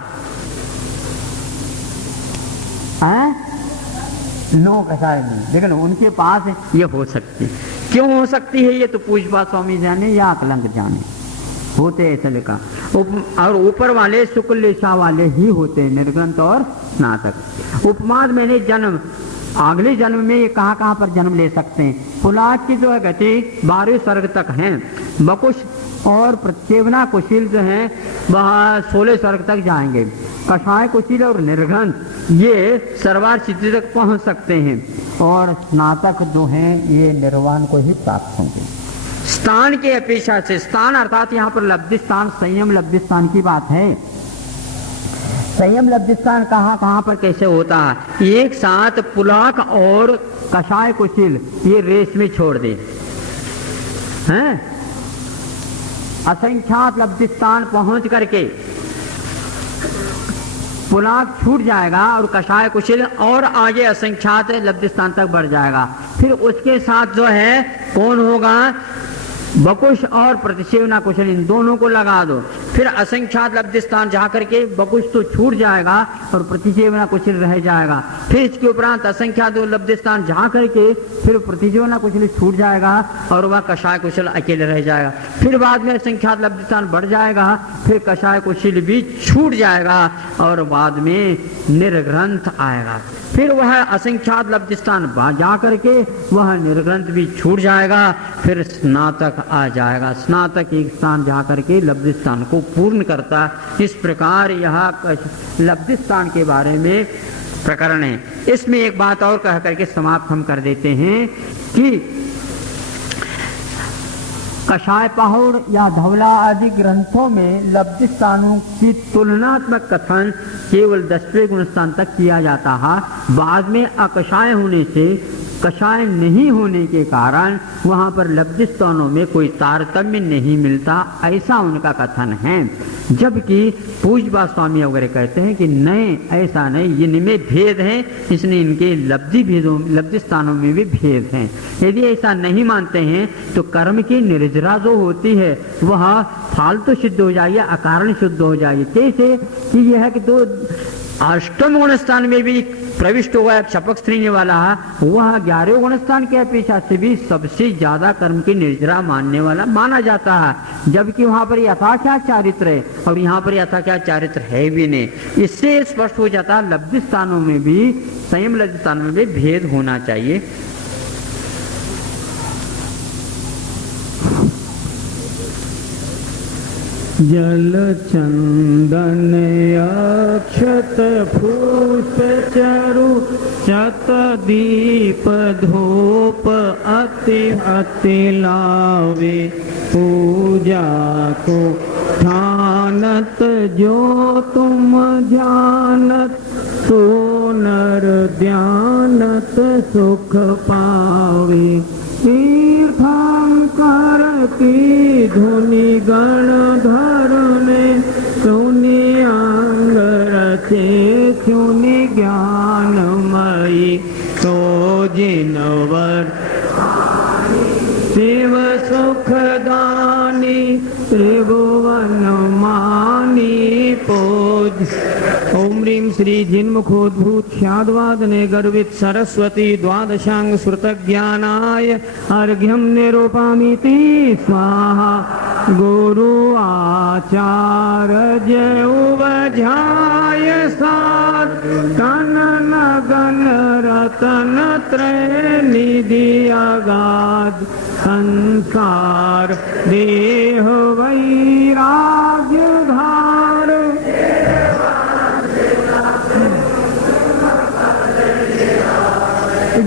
है, नो कषाय नहीं, लेकिन उनके पास ये हो सकती है। क्यों हो सकती है ये तो पूजपा स्वामी जाने या अकलंक जाने, होते ऐसे लिखा। और ऊपर वाले शुक्ल लेशा वाले ही होते हैं, निर्ग्रंथ और स्नातक। उपमाद मैंने जन्म, अगले जन्म में ये कहाँ पर जन्म ले सकते हैं। पुलाक की जो है गति 12वें सर्ग तक है, बकुश और प्रतिसेवना कुशील जो है वह 16 सर्ग तक जाएंगे। कषाय कुशील और निर्ग्रंथ ये सर्वार सिद्धि तक पहुंच सकते हैं, और स्नातक जो है ये निर्वाण को ही प्राप्त होंगे। स्थान के अपेक्षा से, स्थान अर्थात यहाँ पर लब्धि स्थान, संयम लब्धि स्थान की बात है। संयम लब्धि स्थान कहाँ पर कैसे होता है? एक साथ पुलाक और कषाय कुशील ये रेस में छोड़ दे हैं, असंख्यात लब्धि स्थान पहुंच करके पुलाक छूट जाएगा और कषाय कुशील और आगे असंख्यात लब्धि स्थान तक बढ़ जाएगा। फिर उसके साथ जो है कौन होगा? बकुश और प्रतिसेवना कुशल, इन दोनों को लगा दो। फिर असंख्यात लब्धि स्थान जा करके बकुश तो छूट जाएगा और प्रतिसेवना कुशल रह जाएगा। फिर इसके उपरांत असंख्यात लब्ध स्थान जहाँ करके फिर प्रतिजीवना कुशल छूट जाएगा और वह कषाय कुशल अकेले रह जाएगा। फिर बाद में असंख्यात लब्ध स्थान बढ़ जाएगा, फिर कषाय कुशल भी छूट जाएगा और बाद में निर्ग्रंथ आएगा। फिर वह असंख्यात लब्ध स्थान जा करके वह निर्ग्रंथ भी छूट जाएगा, फिर स्नातक आ जाएगा। स्नातक एक स्थान जा करके लब्ध स्थान को पूर्ण करता। इस प्रकार यह लब्ध स्थान के बारे में प्रकरण है। इसमें एक बात और कह करके समाप्त हम कर देते हैं कि कषाय पहुड़ या धवला आदि ग्रंथों में लब्ध स्थानों की तुलनात्मक कथन केवल 10वें गुण स्थान तक किया जाता है। बाद में अकषाय होने से कषाय नहीं होने के कारण वहाँ पर लब्ध स्थानों में कोई तारतम्य नहीं मिलता, ऐसा उनका कथन है। जबकि पूज्य स्वामी वगैरह कहते हैं कि नहीं, ऐसा नहीं, इनमें भेद है, इसलिए इनके लब्ध स्थानों में भी भेद हैं। यदि ऐसा नहीं मानते हैं तो कर्म की निर्जरा जो होती है वह फालतू सिद्ध हो जाएगी, अकारण शुद्ध हो जाएगी। कैसे कि यह है कि तो अष्टम गुण स्थान में भी प्रविष्ट हुआ क्षपक श्रेणी वाला है, वह 11वें गुण स्थान के अपेक्षा से भी सबसे ज्यादा कर्म की निर्जरा मानने वाला माना जाता है। जबकि वहां पर यथा क्या चारित्र है और यहाँ पर यथा क्या चारित्र है भी नहीं। इससे स्पष्ट हो जाता है लब्ध स्थानों में भी, संयम लब्ध स्थानों में भी भेद होना चाहिए। जल चंदन अक्षत पुष्प चरु चत दीप धूप अति अति लावे पूजा को ठानत जो तुम जानत तो नर ध्यानत सुख पावे। तीर्थंकर की धुनि गण धरने सुनि अंग रचे सुनि ज्ञानमयी तो जिनवर शिव सुखदानी त्रिभुवन मानी पूज। ओम ह्रीं श्री जिन्मुखोद्भूत ख्याद्वादने गर्वित सरस्वती द्वादशांग श्रुतज्ञानाय अर्घ्यं निरूपमीति स्वाहा। गुरु आचार्य उवझाय सात कनन गण रतन त्रय निधि अगाध संसार देह वैराग्य धार।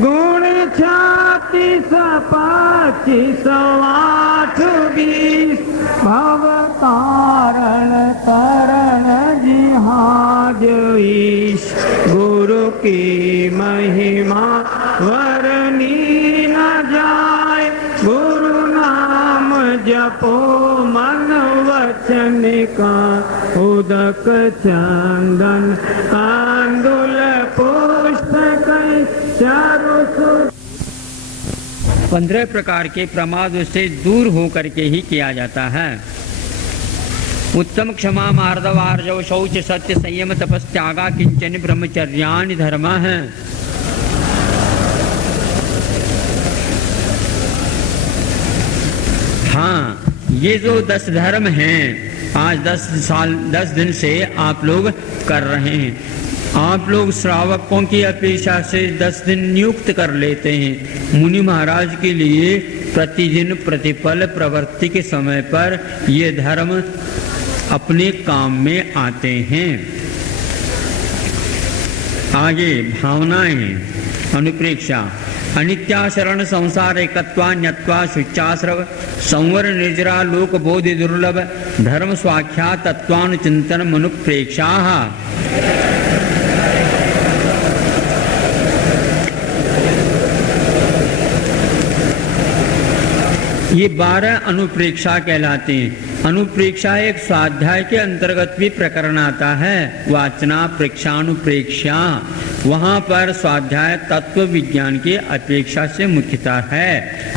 गुण 36 25 8 20 भव तारण तरण जिहाज ईश। गुरु की महिमा वर्णी न जाए, गुरु नाम जपो मन वचन का उदक चंदन तांदुल पुष्प चारु। 15 प्रकार के प्रमाद से दूर हो करके ही किया जाता है। उत्तम क्षमा मार्दव आर्जव शौच सत्य संयम तपस्यागा किंचन ब्रह्मचर्यानि धर्म है। हाँ, ये जो 10 धर्म हैं आज 10 दिन से आप लोग कर रहे हैं। आप लोग श्रावकों की अपेक्षा से 10 दिन नियुक्त कर लेते हैं। मुनि महाराज के लिए प्रतिदिन प्रतिपल प्रवृत्ति के समय पर ये धर्म अपने काम में आते हैं। आगे भावनाएं। अनुप्रेक्षा। अनित्याशरण संसार एकत्वा न्यत्वा शुचाश्रव संवर निर्जरा लोक बोधि दुर्लभ धर्म स्वाख्या तत्वानुचिंतन मनुप्रेक्षा। ये 12 अनुप्रेक्षा कहलाते हैं। अनुप्रेक्षा एक स्वाध्याय के अंतर्गत भी प्रकरण आता है। वाचना प्रेक्षानुप्रेक्षा वहाँ पर स्वाध्याय तत्व विज्ञान की अपेक्षा से मुख्यता है।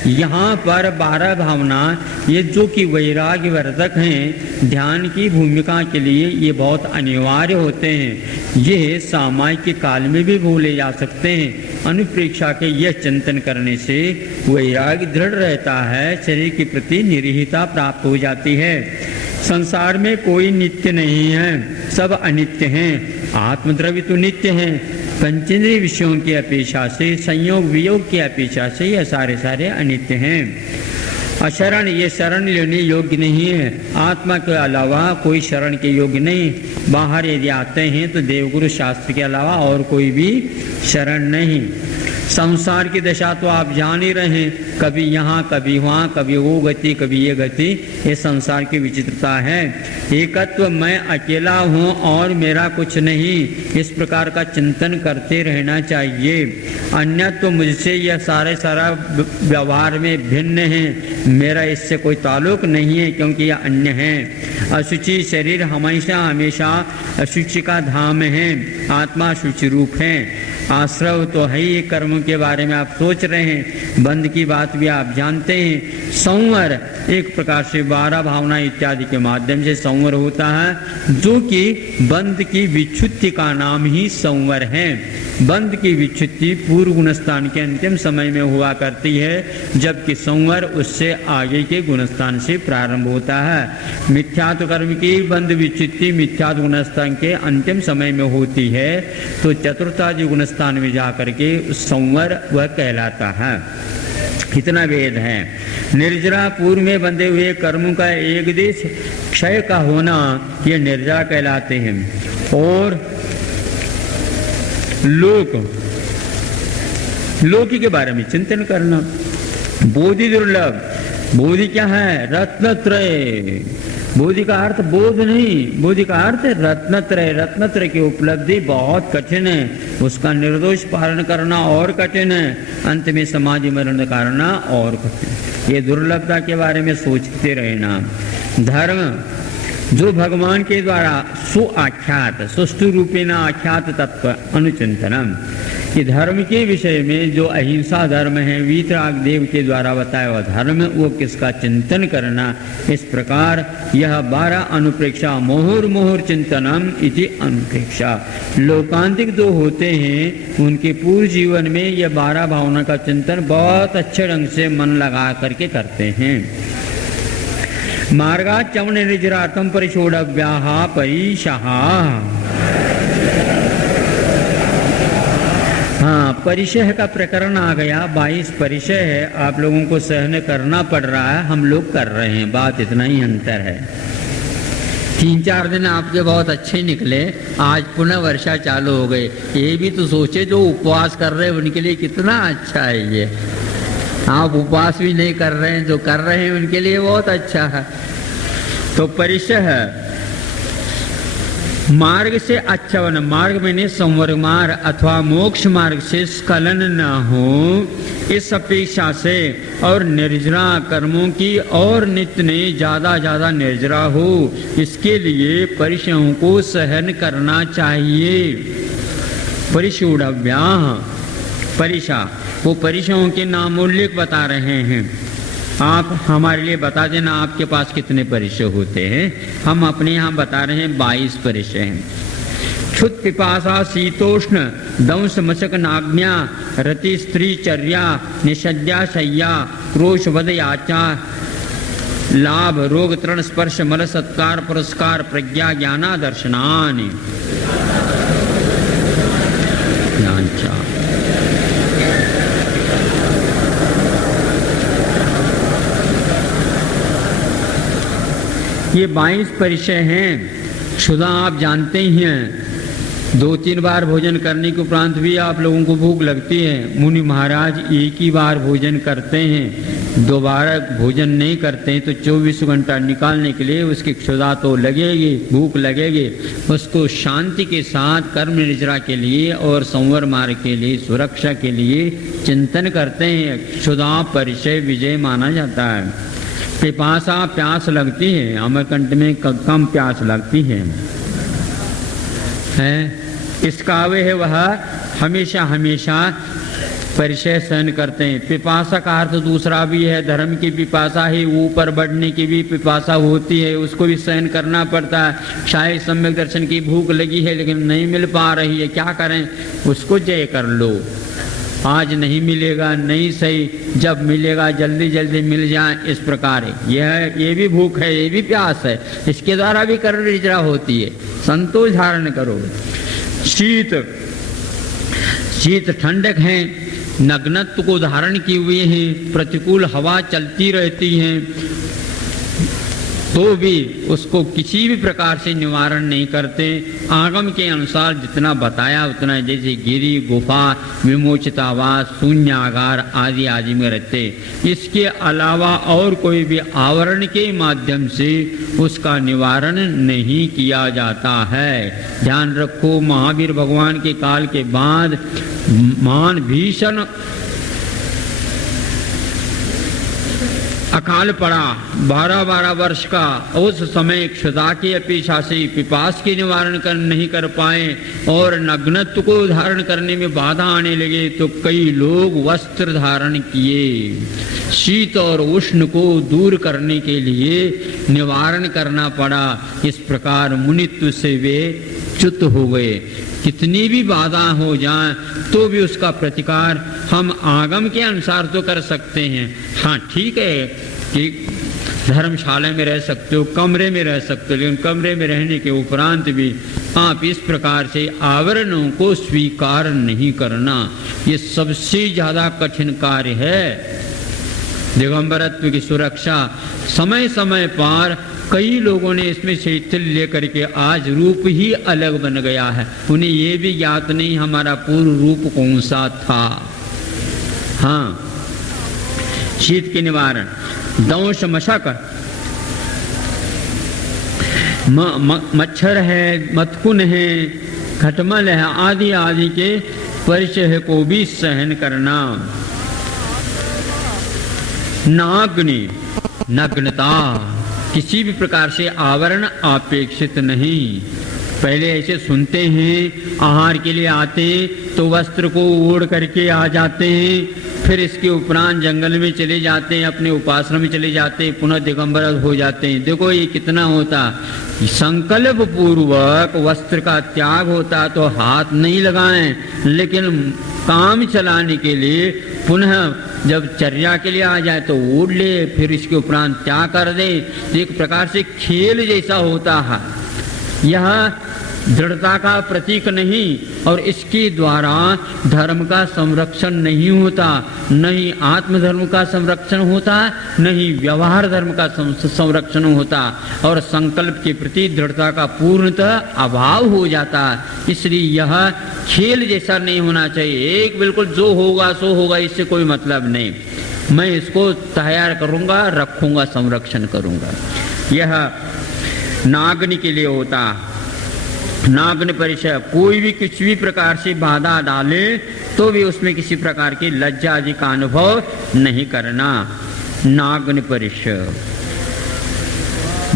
यहाँ पर 12 भावना ये जो कि वैराग्य वर्धक हैं, ध्यान की भूमिका के लिए ये बहुत अनिवार्य होते हैं। ये सामायिक काल में भी भूले जा सकते हैं। अनुप्रेक्षा के यह चिंतन करने से वैराग्य दृढ़ रहता है, शरीर के प्रति निरीहता प्राप्त हो जाती है। संसार में कोई नित्य नहीं है, सब अनित्य हैं। आत्मद्रव्य तो नित्य हैं, पंचेंद्रिय विषयों की अपेक्षा से, संयोग वियोग की अपेक्षा से यह सारे अनित्य हैं। अशरण, ये शरण लेने योग्य नहीं है। आत्मा के अलावा कोई शरण के योग्य नहीं। बाहर यदि आते हैं तो देवगुरु शास्त्र के अलावा और कोई भी शरण नहीं। संसार की दशा तो आप जान ही रहे हैं, कभी यहाँ कभी वहाँ, कभी वो गति कभी ये गति। ये संसार की विचित्रता है। एकत्व, मैं अकेला हूँ और मेरा कुछ नहीं, इस प्रकार का चिंतन करते रहना चाहिए। अन्यत्व, मुझसे यह सारा व्यवहार में भिन्न है, मेरा इससे कोई ताल्लुक नहीं है क्योंकि यह अन्य है। अशुचि, शरीर हमेशा अशुचि का धाम है, आत्मा शुचि रूप है। आश्रव तो है ही, कर्म के बारे में आप सोच रहे हैं, बंध की बात भी आप जानते हैं। संवर, एक प्रकार से 12 भावना इत्यादि के माध्यम से संवर होता है, जो कि बंध की विच्छुत्ति का नाम ही संवर है। बंध की विच्छुत्ति पूर्व गुणस्थान के अंतिम समय में हुआ करती है, जबकि संवर उससे आगे के गुणस्थान से प्रारंभ होता है। मिथ्यात्व कर्म की बंध विच्छुत्ति मिथ्यात्व गुणस्थान के अंतिम समय में होती है, तो चतुर्थादि गुणस्थान में जाकर के संवर वह कहलाता है। इतना वेद है। निर्जरा, पूर्व में बंधे हुए कर्मों का एक देश क्षय का होना, ये निर्जरा कहलाते हैं। और लोक के बारे में चिंतन करना। बोधि दुर्लभ, बोधि क्या है? रत्नत्रय। बोधि का अर्थ बोध नहीं, बोधि का अर्थ रत्नत्रय। रत्नत्रय की उपलब्धि बहुत कठिन है, उसका निर्दोष पालन करना और कठिन है, अंत में समाधि मरण करना और कठिन। ये दुर्लभता के बारे में सोचते रहना। धर्म, जो भगवान के द्वारा सुआख्यात, सुष्टु रूपेण आख्यात तत्व अनुचिंतनम, कि धर्म के विषय में जो अहिंसा धर्म है, वीतराग देव के द्वारा बताया हुआ धर्म, वो किसका चिंतन करना। इस प्रकार यह 12 अनुप्रेक्षा, मोहुर चिंतनम इति अनुप्रेक्षा। लोकांतिक जो होते हैं उनके पूर्व जीवन में यह 12 भावना का चिंतन बहुत अच्छे ढंग से मन लगा करके करते हैं। मार्गा चवन निजरातम परिशोढ़व्याः परिशः। हाँ, परिचय का प्रकरण आ गया। 22 परिचय है, आप लोगों को सहन करना पड़ रहा है, हम लोग कर रहे हैं, बात इतना ही अंतर है। 3-4 दिन आपके बहुत अच्छे निकले, आज पुनः वर्षा चालू हो गई। ये भी तो सोचे जो उपवास कर रहे हैं उनके लिए कितना अच्छा है ये। आप उपवास भी नहीं कर रहे हैं, जो कर रहे हैं उनके लिए बहुत अच्छा है। तो परिचय है मार्ग से आच्छवन, मार्ग में संवर्ग मार्ग अथवा मोक्ष मार्ग से स्खलन न हो, इस अपेक्षा से, और निर्जरा कर्मों की और नित्य ने ज्यादा निर्जरा हो, इसके लिए परिचयों को सहन करना चाहिए। परिशोढ़व्याः, परिशा, वो परिचयों के नामोल्लेख बता रहे हैं। आप हमारे लिए बता देना आपके पास कितने परिचय होते हैं। हम अपने यहाँ बता रहे हैं 22 परिचय हैं। क्षुत पिपासा शीतोष्ण दंश मशक नाग्न्या रति स्त्री चर्या निषद्या शय्या क्रोश वध याचा लाभ रोग तृण स्पर्श मल सत्कार पुरस्कार प्रज्ञा ज्ञाना दर्शनानि। ये 22 परिचय हैं। क्षुधा आप जानते ही हैं, 2-3 बार भोजन करने के उपरांत भी आप लोगों को भूख लगती है। मुनि महाराज एक ही बार भोजन करते हैं, दोबारा भोजन नहीं करते हैं, तो 24 घंटा निकालने के लिए उसकी क्षुधा तो लगेगी, भूख लगेगी। उसको शांति के साथ कर्म निजरा के लिए और संवर मार्ग के लिए, सुरक्षा के लिए चिंतन करते हैं। क्षुधा परिचय विजय माना जाता है। पिपासा, प्यास लगती है, अमरकंठ में कम प्यास लगती है। इसका वे वह हमेशा हमेशा परिचय सहन करते हैं। पिपासा का अर्थ दूसरा भी है, धर्म की पिपासा है, ऊपर बढ़ने की भी पिपासा होती है, उसको भी सहन करना पड़ता है। शायद सम्यक दर्शन की भूख लगी है लेकिन नहीं मिल पा रही है, क्या करें, उसको जय कर लो। आज नहीं मिलेगा नहीं सही, जब मिलेगा जल्दी जल्दी मिल जाए, इस प्रकार है। ये भी भूख है, ये भी प्यास है, इसके द्वारा भी करुण निद्रा होती है। संतोष धारण करो। शीत ठंडक है, नग्नत्व को धारण किए हुए हैं, प्रतिकूल हवा चलती रहती है तो भी उसको किसी भी प्रकार से निवारण नहीं करते। आगम के अनुसार जितना बताया उतना, जैसे गिरी, गुफा, विमोचितावास, शून्यागार आदि आदि में रहते। इसके अलावा और कोई भी आवरण के माध्यम से उसका निवारण नहीं किया जाता है। ध्यान रखो, महावीर भगवान के काल के बाद महान भीषण अकाल पड़ा, 12-12 वर्ष का। उस समय क्षुधा की अपेक्षा से पिपास के निवारण नहीं कर पाए और नग्नत्व को धारण करने में बाधा आने लगे तो कई लोग वस्त्र धारण किए। शीत और उष्ण को दूर करने के लिए निवारण करना पड़ा। इस प्रकार मुनित्व से वे च्युत हो गए। कितनी भी बाधा हो जाए तो भी उसका प्रतिकार हम आगम के अनुसार तो कर सकते हैं। हाँ ठीक है कि धर्मशाला में रह सकते हो, कमरे में रह सकते हो, लेकिन कमरे में रहने के उपरांत भी आप इस प्रकार से आवरणों को स्वीकार नहीं करना, ये सबसे ज्यादा कठिन कार्य है। दिगंबरत्व की सुरक्षा समय समय पर कई लोगों ने इसमें शैथिल्य लेकर के आज रूप ही अलग बन गया है। उन्हें ये भी ज्ञात नहीं हमारा पूर्व रूप कौन सा था। हाँ, शीत के निवारण, दंश मशक, मच्छर है, मतकुन है, खटमल है आदि आदि के परिचय को भी सहन करना। नाग्नि, नग्नता, किसी भी प्रकार से आवरण अपेक्षित नहीं। पहले ऐसे सुनते हैं, आहार के लिए आते तो वस्त्र को ओढ़ करके आ जाते हैं, फिर इसके उपरांत जंगल में चले जाते हैं, अपने उपासना में चले जाते हैं, पुनः दिगंबर हो जाते हैं। देखो ये कितना होता, संकल्प पूर्वक वस्त्र का त्याग होता तो हाथ नहीं लगाएं, लेकिन काम चलाने के लिए पुनः जब चर्या के लिए आ जाए तो ओढ़ ले, फिर इसके उपरांत त्याग कर दे। एक प्रकार से खेल जैसा होता है। यह दृढ़ता का प्रतीक नहीं और इसके द्वारा धर्म का संरक्षण नहीं होता, नहीं आत्मधर्म का संरक्षण होता, नहीं व्यवहार धर्म का संरक्षण होता और संकल्प के प्रति दृढ़ता का पूर्णतः अभाव हो जाता। इसलिए यह खेल जैसा नहीं होना चाहिए। एक बिल्कुल जो होगा सो होगा, इससे कोई मतलब नहीं। मैं इसको तैयार करूंगा, रखूंगा, संरक्षण करूंगा। यह नाग्नि के लिए होता। नाग्न परिचय, कोई भी किसी भी प्रकार से बाधा डाले तो भी उसमें किसी प्रकार की लज्जा आदि का अनुभव नहीं करना। नाग्न परिचय,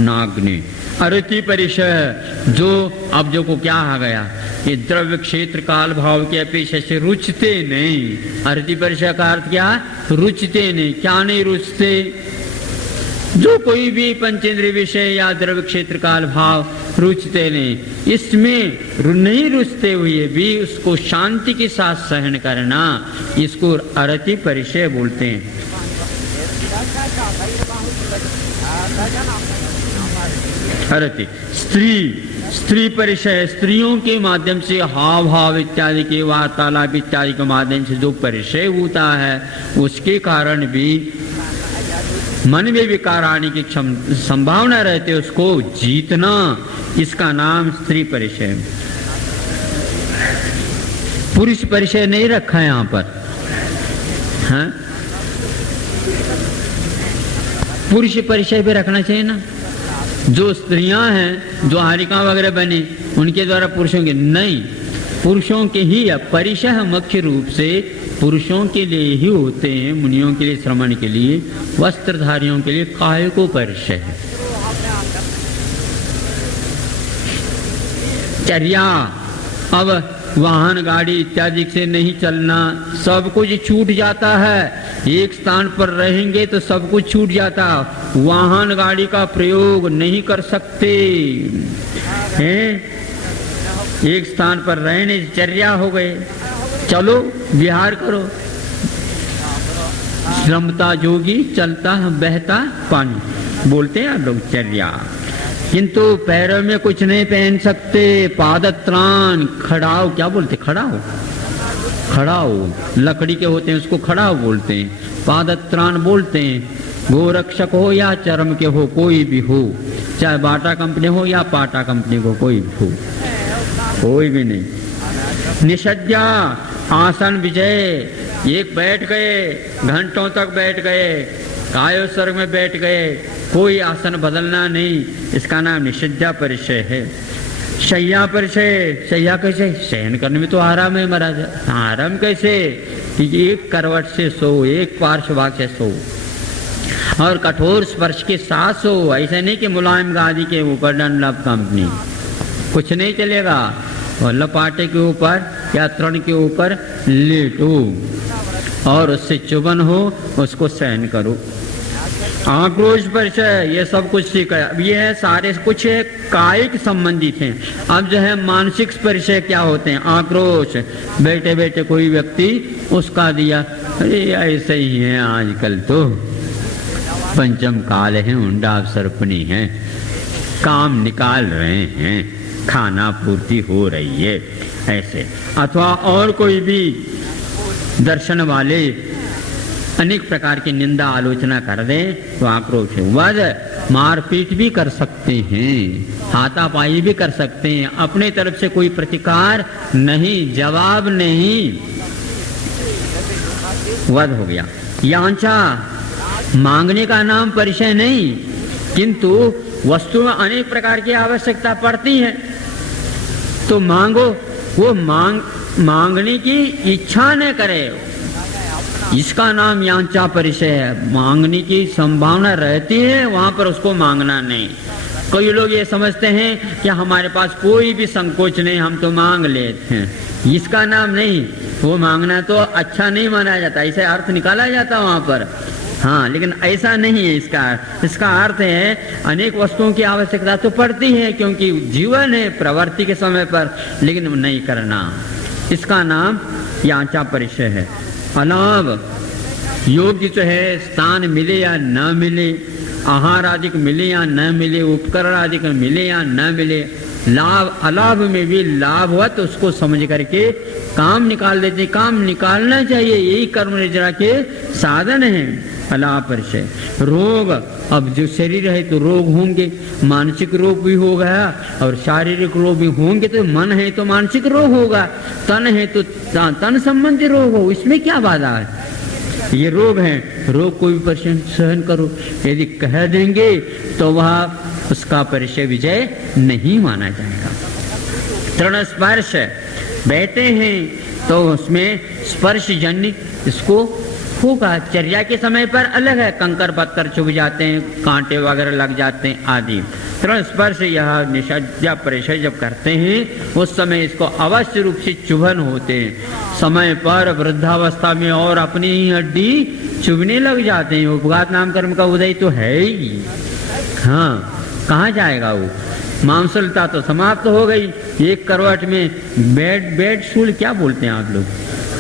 नाग्नि अरति परिचय, जो अब जो को क्या आ गया, ये द्रव्य क्षेत्र काल भाव के अपेक्षा से रुचते नहीं। अरति परिचय का अर्थ क्या, रुचते नहीं। क्या नहीं रुचते, जो कोई भी पंचेंद्रिय विषय या द्रव्य क्षेत्र काल भाव रुचते नहीं। इसमें नहीं रुचते हुए भी उसको शांति के साथ सहन करना, इसको अरति परिचय बोलते हैं। अरति स्त्री परिचय, स्त्रियों के माध्यम से हाव भाव इत्यादि के वार्तालाप इत्यादि के माध्यम से जो परिचय होता है, उसके कारण भी मन में विकार आने की संभावना रहते, उसको जीतना, इसका नाम स्त्री परिचय। पुरुष परिचय नहीं रखा है यहाँ पर। हाँ? पुरुष परिचय भी रखना चाहिए ना। जो स्त्रियां हैं, जो हारिका वगैरह बने, उनके द्वारा पुरुषों के नहीं, पुरुषों के ही परिचय मुख्य रूप से पुरुषों के लिए ही होते हैं। मुनियों के लिए, श्रमण के लिए, वस्त्रधारियों के लिए काय को परिचय है। चर्या, अब वाहन गाड़ी इत्यादि से नहीं चलना, सब कुछ छूट जाता है। एक स्थान पर रहेंगे तो सब कुछ छूट जाता, वाहन गाड़ी का प्रयोग नहीं कर सकते हैं। एक स्थान पर रहने चर्या हो गए, चलो विहार करो। रमता जोगी चलता बहता पानी बोलते हैं आप लोग चर्या, किंतु पैरों में कुछ नहीं पहन सकते। पादत्राण, खड़ाव क्या बोलते, खड़ाव, खड़ाव लकड़ी के होते हैं उसको खड़ाव बोलते हैं, पादत्राण बोलते हैं। गोरक्षक हो या चरम के हो, कोई भी हो, चाहे बाटा कंपनी हो या पाटा कंपनी को, कोई भी हो, कोई भी नहीं। निषज्ञा आसन विजय, एक बैठ गए, घंटों तक बैठ गए, कायो स्वर्ग में बैठ गए, कोई आसन बदलना नहीं, इसका नाम निषज्ञा परिचय है। शय्या परिचय, शय्या कैसे, शयन करने में तो आराम है महाराज, आराम कैसे कि एक करवट से सो, एक पार्श्वभाग से सो और कठोर स्पर्श के साथ सो। ऐसे नहीं कि मुलायम गादी के ऊपर डनलप कंपनी, कुछ नहीं चलेगा। और लपाटे के ऊपर या तृण के ऊपर लेटो और उससे चुभन हो उसको सहन करो। आक्रोश परिचय, ये सब कुछ सीखा। अब ये है सारे कुछ कायिक संबंधित हैं। अब जो है मानसिक परिचय क्या होते हैं। आक्रोश, बैठे बैठे कोई व्यक्ति उसका दिया, अरे ऐसे ही है आजकल तो, पंचम काल है, उंडा सर्पनी है, काम निकाल रहे हैं, खाना पूर्ति हो रही है, ऐसे। अथवा और कोई भी दर्शन वाले अनेक प्रकार की निंदा आलोचना कर दे तो आक्रोश है। वध, मारपीट भी कर सकते हैं, हाथापाई भी कर सकते हैं, अपने तरफ से कोई प्रतिकार नहीं, जवाब नहीं, वध हो गया। यांचा, मांगने का नाम परिचय नहीं, किंतु वस्तु में अनेक प्रकार की आवश्यकता पड़ती है तो मांगो। वो मांगने की इच्छा न करे, इसका नाम यांचा परिचय है। मांगने की संभावना रहती है, वहां पर उसको मांगना नहीं। कई लोग ये समझते हैं कि हमारे पास कोई भी संकोच नहीं, हम तो मांग लेते हैं, इसका नाम नहीं। वो मांगना तो अच्छा नहीं माना जाता, ऐसे अर्थ निकाला जाता वहां पर, हाँ, लेकिन ऐसा नहीं है इसका अर्थ है अनेक वस्तुओं की आवश्यकता तो पड़ती है क्योंकि जीवन है प्रवृत्ति के समय पर, लेकिन नहीं करना, इसका नाम यांचा परिचय है। अलाभ, योग्य जो है स्थान मिले या न मिले, आहार आदि मिले या न मिले, उपकरण आदि मिले या न मिले, लाभ अलाभ में भी लाभवत उसको समझ करके काम निकाल देते। काम निकालना चाहिए, यही कर्म निद्रा के साधन है। अलाभ परिचय। रोग, अब जो शरीर है तो रोग होंगे, मानसिक रोग भी हो गया और शारीरिक रोग भी होंगे, तो मन है तो मानसिक रोग होगा, तन है तो तन संबंधी रोग हो, इसमें क्या बाधा है। ये रोग है, रोग को भी परिचय सहन करो। यदि कह देंगे तो वह उसका परिचय विजय नहीं माना जाएगा। तृण स्पर्श, बैठे हैं तो उसमें स्पर्श जन्य इसको होगा। चर्या के समय पर अलग है, कंकर पत्थर चुभ जाते हैं, कांटे वगैरह लग जाते हैं आदि। तृण स्पर्श यह निषज्ञा परिचय जब करते हैं उस समय इसको अवश्य रूप से चुभन होते हैं। समय पर वृद्धावस्था में और अपनी ही हड्डी चुभने लग जाते हैं। उपघात नाम कर्म का उदय तो है ही, हाँ, कहाँ जाएगा वो। मांसलता तो समाप्त हो गई। एक करवट में बेड सूल क्या बोलते हैं आप लोग,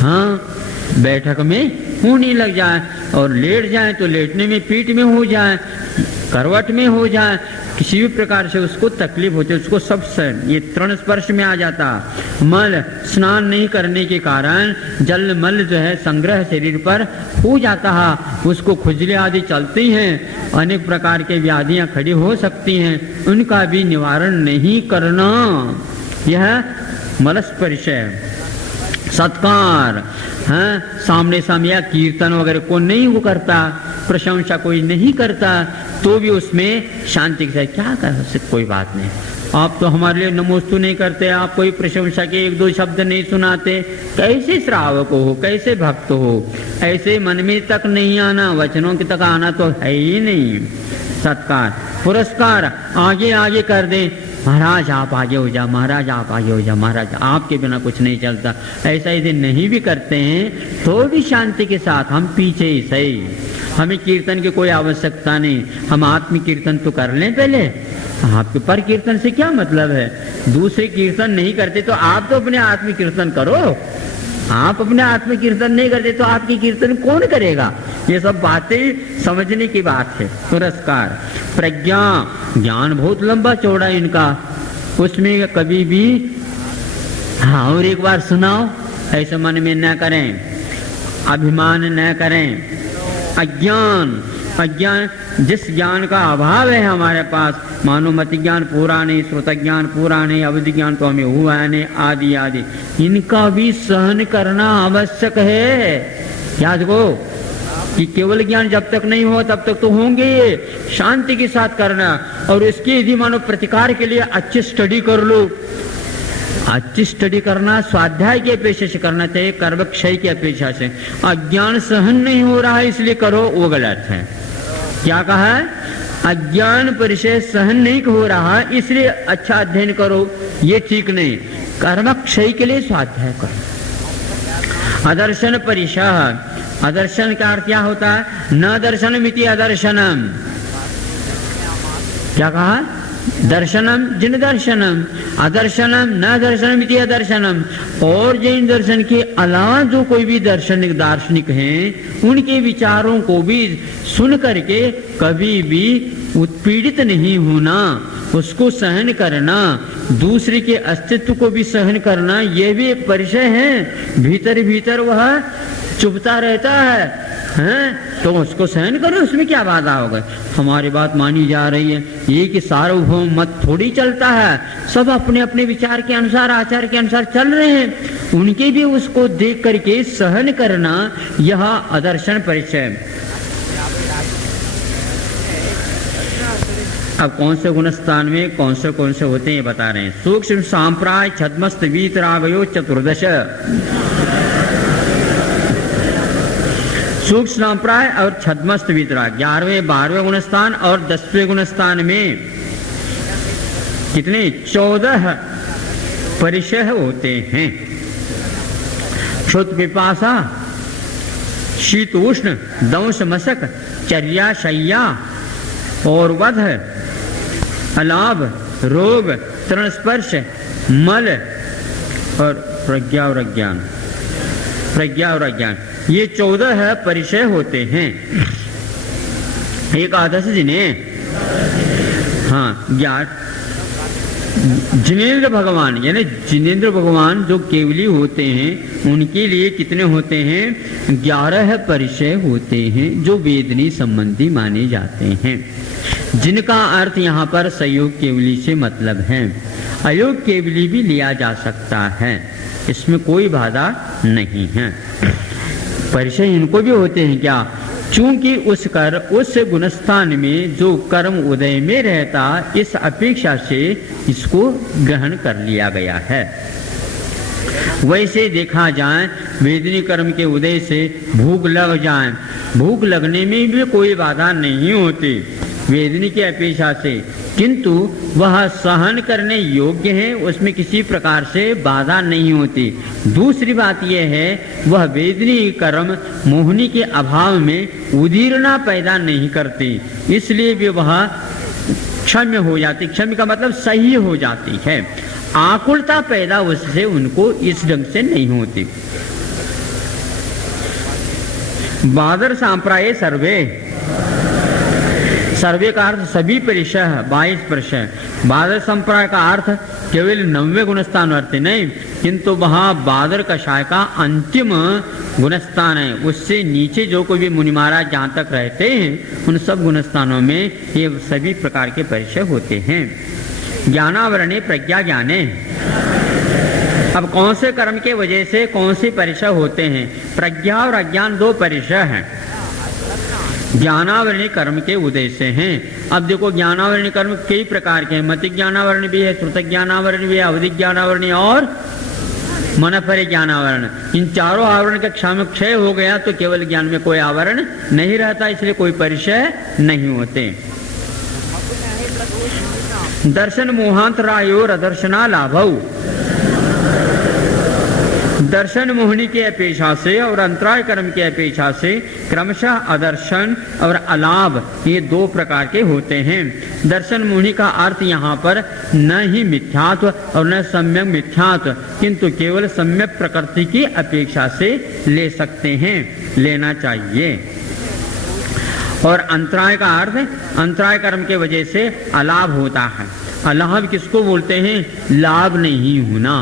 हाँ, बैठक में होने लग जाए और लेट जाए तो लेटने में पीठ में हो जाए, करवट में हो जाए, किसी भी प्रकार से उसको तकलीफ होती है, उसको सब ये तृण स्पर्श में आ जाता। मल, स्नान नहीं करने के कारण जल मल जो है संग्रह शरीर पर हो जाता है, उसको खुजली आदि चलती हैं, अनेक प्रकार के व्याधियां खड़ी हो सकती हैं, उनका भी निवारण नहीं करना, यह मलस्पर्शय। सत्कार, हाँ, सामने सामने कीर्तन वगैरह को नहीं वो करता, प्रशंसा कोई नहीं करता, तो भी उसमें शांति के साथ क्या कर सकते, कोई बात नहीं। आप तो हमारे लिए नमोस्तु नहीं करते, आप कोई प्रशंसा के एक दो शब्द नहीं सुनाते, कैसे श्रावक हो, कैसे भक्त हो, ऐसे मन में तक नहीं आना, वचनों के तक आना तो है ही नहीं। सत्कार, पुरस्कार आगे आगे कर दे, महाराज आप आगे हो जा, महाराज आप आगे हो जा, महाराज आपके बिना कुछ नहीं चलता, ऐसा यदि नहीं भी करते हैं तो भी शांति के साथ हम पीछे ही सही, हमें कीर्तन की कोई आवश्यकता नहीं, हम आत्म कीर्तन तो कर लें पहले। आपके पर कीर्तन से क्या मतलब है? दूसरे कीर्तन नहीं करते तो आप तो अपने आत्म कीर्तन करो, आप अपने आत्म कीर्तन नहीं करते तो आपकी कीर्तन कौन करेगा? ये सब बातें समझने की बात है। पुरस्कार, प्रज्ञा, ज्ञान बहुत लंबा चौड़ा इनका, उसमें कभी भी हाँ और एक बार सुनाओ ऐसे मन में न करें, अभिमान न करें। अज्ञान, अज्ञान जिस ज्ञान का अभाव है हमारे पास, मानो मति ज्ञान पूरा नहीं, श्रुत ज्ञान पूरा नहीं, अवधि ज्ञान तो हमें हुआ नहीं, आदि आदि, इनका भी सहन करना आवश्यक है। याद रखो कि केवल ज्ञान जब तक नहीं हो तब तक तो होंगे, शांति के साथ करना। और इसके यदि मानो प्रतिकार के लिए अच्छी स्टडी कर लो, अच्छी स्टडी करना स्वाध्याय की अपेक्षा से करना चाहिए, कर्म क्षय की अपेक्षा से। अज्ञान सहन नहीं हो रहा है इसलिए करो, वो गलत है। क्या कहा है? अज्ञान परिचय सहन नहीं हो रहा इसलिए अच्छा अध्ययन करो, ये ठीक नहीं। कर्म क्षय के लिए स्वाध्याय करो। अदर्शन परिचय, अदर्शन का अर्थ क्या होता है? न दर्शनमिति अदर्शनम। क्या कहा? दर्शनम जिन दर्शनम, अदर्शनम न दर्शनमिति अदर्शनम। और जैन दर्शन के अलावा जो कोई भी दार्शनिक हैं, उनके विचारों को भी सुन करके कभी भी उत्पीड़ित नहीं होना, उसको सहन करना, दूसरे के अस्तित्व को भी सहन करना, यह भी एक परिचय है। भीतर भीतर वह चुभता रहता है, हैं? तो उसको सहन करो, उसमें क्या बाधा हो गई? हमारी बात मानी जा रही है, ये कि सार्वभौम मत थोड़ी चलता है, सब अपने अपने विचार के अनुसार, आचार के अनुसार चल रहे हैं, उनके भी उसको देख करके सहन करना, यह अदर्शन परिचय। अब कौन से गुणस्थान में कौन से होते हैं बता रहे हैं। सूक्ष्म सांप्राय छद्मस्त वीतरागयो चतुर्दश। सूक्ष्म संप्राय और छद्मस्त वितराग 11वें 12वें गुणस्थान और 10वें गुणस्थान में कितने? 14 परिचय होते हैं। क्षुत पिपासा, शीत उष्ण, दंश मशक, चर्या शय्या और वध, अलाभ, रोग, तृण स्पर्श, मल और प्रज्ञा और अज्ञान। प्रज्ञा और अज्ञान ये 14 परिचय होते हैं। एकादश जिन्हें जिनेन्द्र भगवान, यानी जिनेन्द्र भगवान जो केवली होते हैं, उनके लिए कितने होते हैं? 11 परिचय होते हैं जो वेदनी संबंधी माने जाते हैं, जिनका अर्थ यहाँ पर संयोग केवली से मतलब है। अयोग केवली भी लिया जा सकता है, इसमें कोई बाधा नहीं है। परिचय इनको भी होते हैं क्या? चूंकि उस गुणस्थान में जो कर्म उदय में रहता, इस अपेक्षा से इसको ग्रहण कर लिया गया है। वैसे देखा जाए, वेदनी कर्म के उदय से भूख लग जाए, भूख लगने में भी कोई बाधा नहीं होती वेदनी की अपेक्षा से, किंतु वह सहन करने योग्य है, उसमें किसी प्रकार से बाधा नहीं होती। दूसरी बात यह है, वह वेदनी कर्म मोहनी के अभाव में उदीरना पैदा नहीं करती, इसलिए भी वह क्षम्य हो जाती। क्षम्य का मतलब सही हो जाती है, आकुलता पैदा उससे उनको इस ढंग से नहीं होती। बादर सांप्राय सर्वे, सर्वे का अर्थ सभी परिचय, 22 परिचय। बादर संप्राय का अर्थ केवल 90 गुणस्थान अर्थ नहीं, किंतु वहाँ बादर कषाय का अंतिम गुणस्थान है, उससे नीचे जो कोई भी मुनि महाराज जहाँ तक रहते हैं, उन सब गुणस्थानों में ये सभी प्रकार के परिचय होते हैं। ज्ञानावरणे प्रज्ञा ज्ञाने। अब कौन से कर्म के वजह से कौन से परिचय होते हैं? प्रज्ञा और अज्ञान 2 परिचय हैं, ज्ञानावरणी कर्म के उदय से हैं। अब देखो, ज्ञानावरणी कर्म कई प्रकार के हैं, मति ज्ञानावरण भी है, श्रुत ज्ञानावरण भी है, अवधि ज्ञानावरण और मनफरे ज्ञानावरण। इन चारों आवरण का क्षय हो गया तो केवल ज्ञान में कोई आवरण नहीं रहता, इसलिए कोई परिचय नहीं होते। दर्शन मोहांतरायोर अदर्शना लाभौ। दर्शन मोहनी की अपेक्षा से और अंतराय कर्म की अपेक्षा से क्रमशः अदर्शन और अलाभ ये दो प्रकार के होते हैं। दर्शन मोहनी का अर्थ यहाँ पर न ही मिथ्यात्व और न सम्यक मिथ्यात्व, किंतु केवल सम्यक प्रकृति की अपेक्षा से ले सकते हैं, लेना चाहिए। और अंतराय का अर्थ अंतराय कर्म के वजह से अलाभ होता है। अलाभ किसको बोलते हैं? लाभ नहीं होना।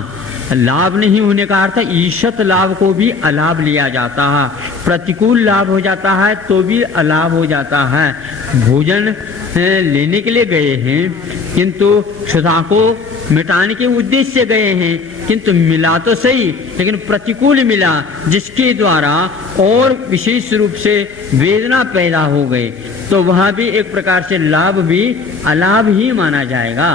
लाभ नहीं होने का अर्थ ईशत लाभ को भी अलाभ लिया जाता है, प्रतिकूल लाभ हो जाता है तो भी अलाभ हो जाता है। भोजन लेने के लिए गए हैं किंतु क्षुधा को मिटाने के उद्देश्य से गए हैं, किंतु मिला तो सही लेकिन प्रतिकूल मिला, जिसके द्वारा और विशेष रूप से वेदना पैदा हो गई, तो वह भी एक प्रकार से लाभ भी अलाभ ही माना जाएगा,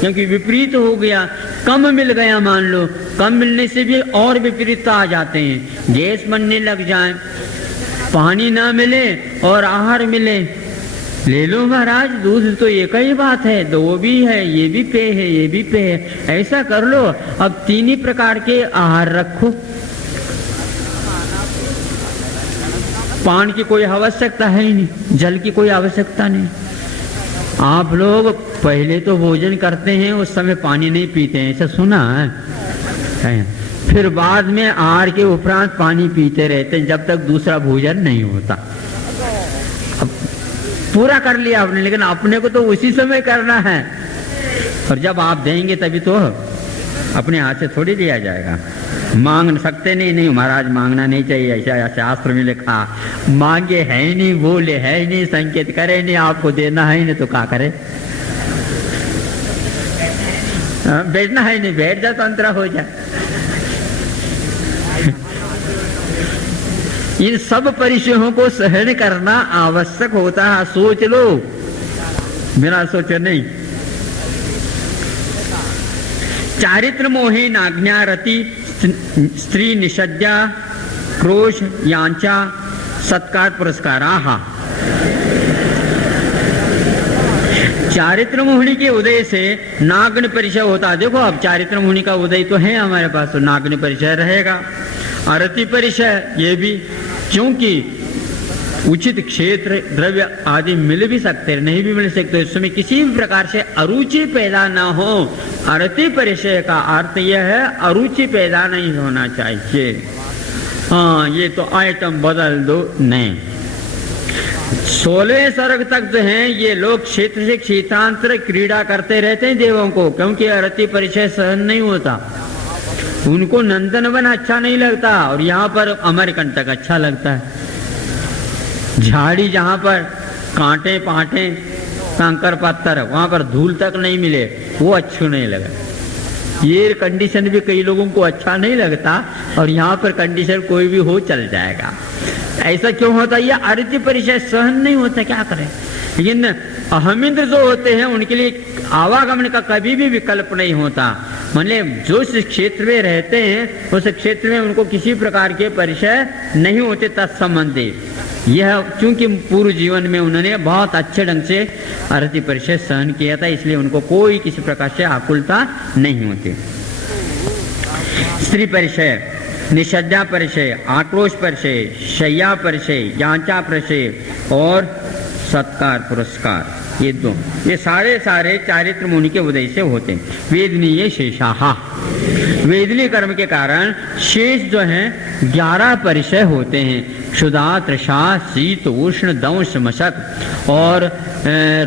क्योंकि विपरीत हो गया। कम मिल गया, मान लो कम मिलने से भी और विपरीतता आ जाते हैं। गैस बनने लग जाए, पानी ना मिले और आहार मिले, ले लो महाराज दूध तो एक ही बात है, दो भी है, ये भी पेय है, ये भी पेय है, ऐसा कर लो अब तीन ही प्रकार के आहार रखो। पान की कोई आवश्यकता है ही नहीं, जल की कोई आवश्यकता नहीं। आप लोग पहले तो भोजन करते हैं उस समय पानी नहीं पीते हैं, ऐसा सुना है। फिर बाद में आहार के उपरांत पानी पीते रहते हैं जब तक दूसरा भोजन नहीं होता। अब पूरा कर लिया आपने, लेकिन अपने को तो उसी समय करना है, और जब आप देंगे तभी तो अपने हाथ से थोड़ी दिया जाएगा। मांग सकते नहीं महाराज मांगना नहीं चाहिए, ऐसा शास्त्र में लिखा। मांगे है ही नहीं, बोले है ही नहीं, संकेत करे नहीं, आपको देना है ही नहीं तो क्या करे? बैठना है नहीं, बैठ जाए तो अंतरा हो जाए। इन सब परिचयों को सहन करना आवश्यक होता है। सोच लो, बिना सोचे नहीं। चारित्र मोहे नाज्ञा रति स्त्री निषज्जा क्रोश यांचा सत्कार पुरस्काराः। चारित्र मोहिनी के उदय से नाग्न परिचय होता है। देखो अब चारित्र मोहिनी का उदय तो है हमारे पास, तो नाग्न परिचय रहेगा। अरति परिचय ये भी, क्योंकि उचित क्षेत्र द्रव्य आदि मिल भी सकते नहीं भी मिल सकते, इसमें किसी भी प्रकार से अरुचि पैदा ना हो। अरति परिचय का अर्थ यह है अरुचि पैदा नहीं होना चाहिए। हाँ, ये तो आइटम बदल दो नहीं। 16 सर्ग तक जो हैं ये लोग क्षेत्र से क्षेत्रांतर क्रीड़ा करते रहते हैं देवों को, क्योंकि अरति परिचय सहन नहीं होता। उनको नंदनवन अच्छा नहीं लगता और यहाँ पर अमरकंटक अच्छा लगता है। झाड़ी जहाँ पर कांटे पाटे कंकर पत्थर, वहां पर धूल तक नहीं मिले, वो अच्छे नहीं लगा। ये कंडीशन भी कई लोगों को अच्छा नहीं लगता, और यहाँ पर कंडीशन कोई भी हो चल जाएगा। ऐसा क्यों होता है? ये अरति परिचय सहन नहीं होता, क्या करें। लेकिन अहमिंद्र जो होते हैं उनके लिए आवागमन का कभी भी विकल्प नहीं होता। मतलब जो इस क्षेत्र में रहते हैं उस क्षेत्र में उनको किसी प्रकार के परिचय नहीं होते तत्संबंधी। यह क्योंकि पूर्व जीवन में उन्होंने बहुत अच्छे ढंग से अरति परिचय सहन किया था, इसलिए उनको कोई किसी प्रकार से आकुलता नहीं होती। स्त्री परिचय, निषज्जा परिचय, आक्रोश परिचय, शय्या परिचय, याचा परिचय और सत्कार पुरस्कार, ये दो, ये सारे चारित्र मुनि के उदय से होते हैं। वेदनीय शेषाहा, वेदनीय कर्म के कारण शेष जो हैं 11 परिचय होते हैं। क्षुधा, तृषा, शीत, उष्ण, दंश, मशक और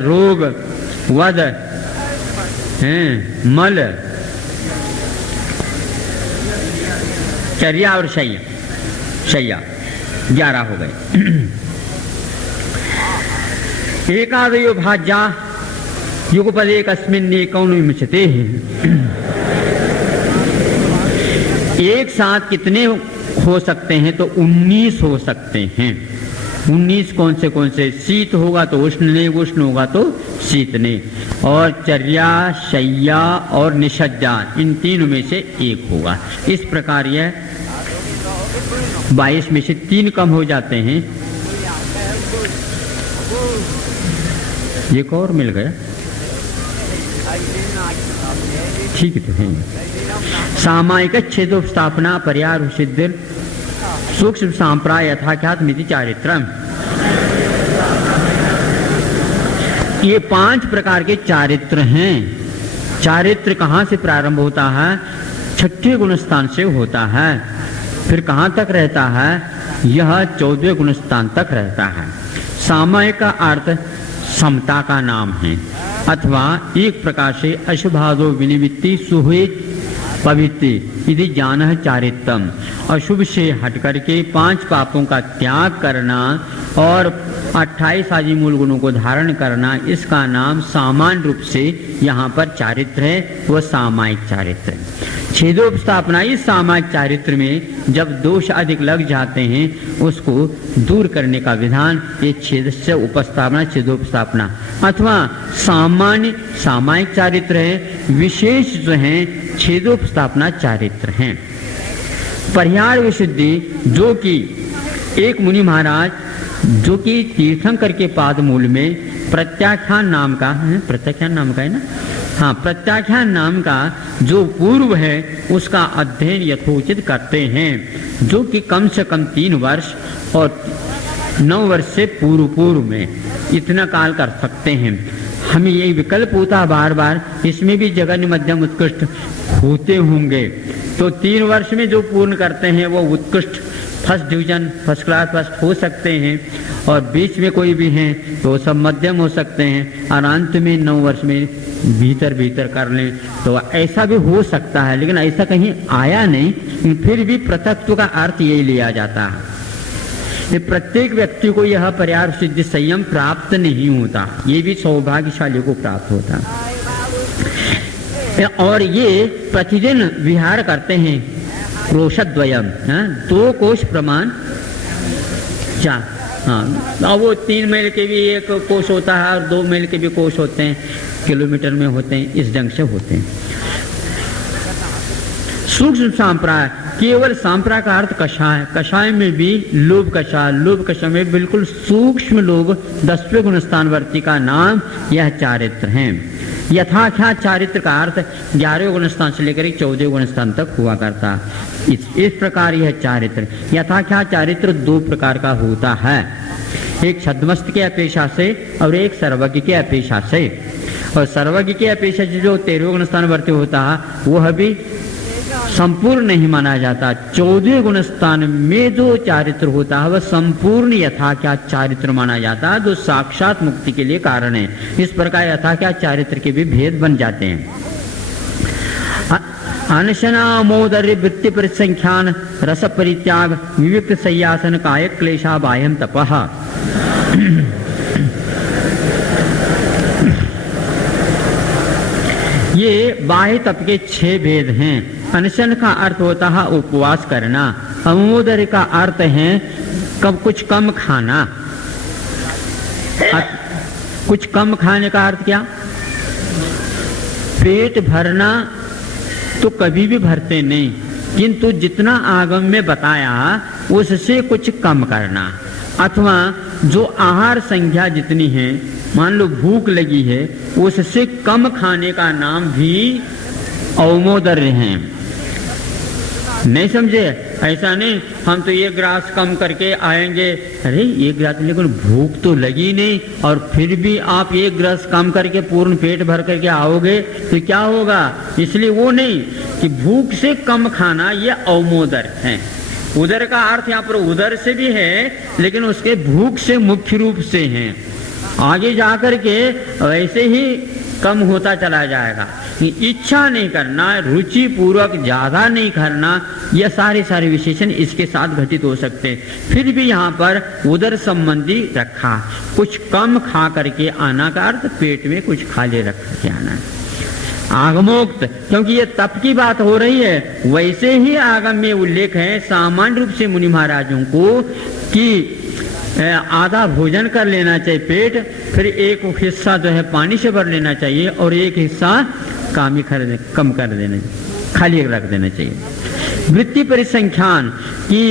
रोग, वध, मल, चर्या और शय्या 11 हो गए। एकादयो भाज्या युगपदे कस्मिन्ने कौनविंशते, एक साथ कितने हो सकते हैं? तो 19 हो सकते हैं। 19 कौन से? शीत होगा तो उष्ण ने, उष्ण होगा तो शीत ने, और चर्या, शय्या और निषज्जा, इन तीनों में से एक होगा। इस प्रकार यह 22 में से 3 कम हो जाते हैं। एक और मिल गया, ठीक है। सामायिक छेदोपस्थापना पर्याय सिद्ध सूक्ष्म सांप्राय यथाख्यात मिति चारित्रम। ये 5 प्रकार के चारित्र हैं। चारित्र कहाँ से प्रारंभ होता है? 6ठे गुणस्थान से होता है। फिर कहाँ तक रहता है? यह 14वें गुणस्थान तक रहता है। सामायिक का अर्थ समता का नाम है, अथवा एक प्रकार से अशुभादो विनिवृत्ति सुहे पवित्ति यदि ज्ञान है चारित्रम। अशुभ से हट करके 5 पापों का त्याग करना और 28 आदि मूल गुणों को धारण करना, इसका नाम सामान्य रूप से यहाँ पर चारित्र है, वह सामायिक चारित्र है। छेदोपस्थापना इस सामायिक चारित्र में जब दोष अधिक लग जाते हैं उसको दूर करने का विधान ये छेद से उपस्थापना छेदोपस्थापना अथवा सामान्य सामायिक चारित्र है। विशेष जो है छेदोपस्थापना चारित्र हैं। परिहार विशुद्धि जो कि एक मुनि महाराज जो कि तीर्थंकर के पाद मूल में प्रत्याख्यान नाम का है, प्रत्याख्यान नाम का है ना, हाँ, प्रत्याख्यान नाम का जो पूर्व है उसका अध्ययन यथोचित करते हैं, जो कि कम से कम 3 वर्ष और 9 वर्ष से पूर्व में इतना काल कर सकते हैं। हमें यही विकल्प होता बार बार, इसमें भी जगन्य मध्यम उत्कृष्ट होते होंगे, तो 3 वर्ष में जो पूर्ण करते हैं वो उत्कृष्ट first division first class first हो सकते हैं, और बीच में कोई भी हैं तो सब मध्यम हो सकते हैं, और अंत में 9 वर्ष में भीतर कर लें तो ऐसा भी हो सकता है। लेकिन ऐसा कहीं आया नहीं, फिर भी पृथक्त्व का अर्थ यही लिया जाता है। ये प्रत्येक व्यक्ति को यह पर्याय सिद्धि संयम प्राप्त नहीं होता, ये भी सौभाग्यशाली को प्राप्त होता। और ये प्रतिदिन विहार करते हैं क्रोशद्वयम, 2 कोश प्रमाण 4, हाँ, वो 3 मील के भी एक कोश होता है और 2 मील के भी कोश होते हैं, किलोमीटर में होते हैं, इस ढंग से होते हैं। सूक्ष्म सांप्राय, केवल सांप्राय का अर्थ कषाय, कषाय में भी लोभ कषाय में बिल्कुल सूक्ष्म लोभ 10वें गुणस्थानवर्ती का नाम यह चारित्र हैं। यथाख्यात चारित्र का अर्थ 11वें गुणस्थान से लेकर 14वें गुणस्थान तक हुआ करता। इस प्रकार यह चारित्र यथाख्यात चारित्र 2 प्रकार का होता है, एक छद्मस्त के अपेक्षा से और एक सर्वज्ञ के अपेक्षा से। और सर्वज्ञ के अपेक्षा से जो 13वें गुणस्थानवर्ती होता है वह भी संपूर्ण नहीं माना जाता। 14वें गुणस्थान में जो चारित्र होता है वह संपूर्ण यथाख्यात चारित्र माना जाता है, जो साक्षात मुक्ति के लिए कारण है। इस प्रकार यथाख्यात चारित्र के भी भेद बन जाते हैं। अनशनामोदर्य वृत्ति परिसंख्यान रस परित्याग विविक्त सय्यासन कायक क्लेशा बाह्यम तपः। ये बाह्य तप के 6 भेद हैं। अनशन का अर्थ होता है उपवास करना, अमोदर्य का अर्थ है कुछ कम खाना। कुछ कम खाने का अर्थ क्या? पेट भरना तो कभी भी भरते नहीं, किंतु जितना आगम में बताया उससे कुछ कम करना, अथवा जो आहार संख्या जितनी है, मान लो भूख लगी है, उससे कम खाने का नाम भी अवमोदर्य है। नहीं समझे? ऐसा नहीं हम तो 1 गिलास कम करके आएंगे, अरे 1 गिलास, लेकिन भूख तो लगी नहीं और फिर भी आप 1 गिलास कम करके पूर्ण पेट भर करके आओगे तो क्या होगा? इसलिए वो नहीं कि भूख से कम खाना, ये अवमोदर है। उदर का अर्थ यहाँ पर उदर से भी है, लेकिन उसके भूख से मुख्य रूप से है। आगे जाकर के वैसे ही कम होता चला जाएगा। इच्छा नहीं करना, रुचि पूर्वक ज्यादा नहीं करना, यह सारे विशेषण इसके साथ घटित हो सकते हैं। फिर भी यहाँ पर उदर संबंधी रखा, कुछ कम खा करके आना का अर्थ पेट में कुछ खाली रख के आना है। आगमोक्त, क्योंकि ये तप की बात हो रही है, वैसे ही आगम में उल्लेख है सामान्य रूप से मुनि महाराजों को कि आधा भोजन कर लेना चाहिए पेट, फिर एक हिस्सा जो है पानी से भर लेना चाहिए और एक हिस्सा कम कर देना, खाली रख देना चाहिए। वृत्ति परिसंख्यान की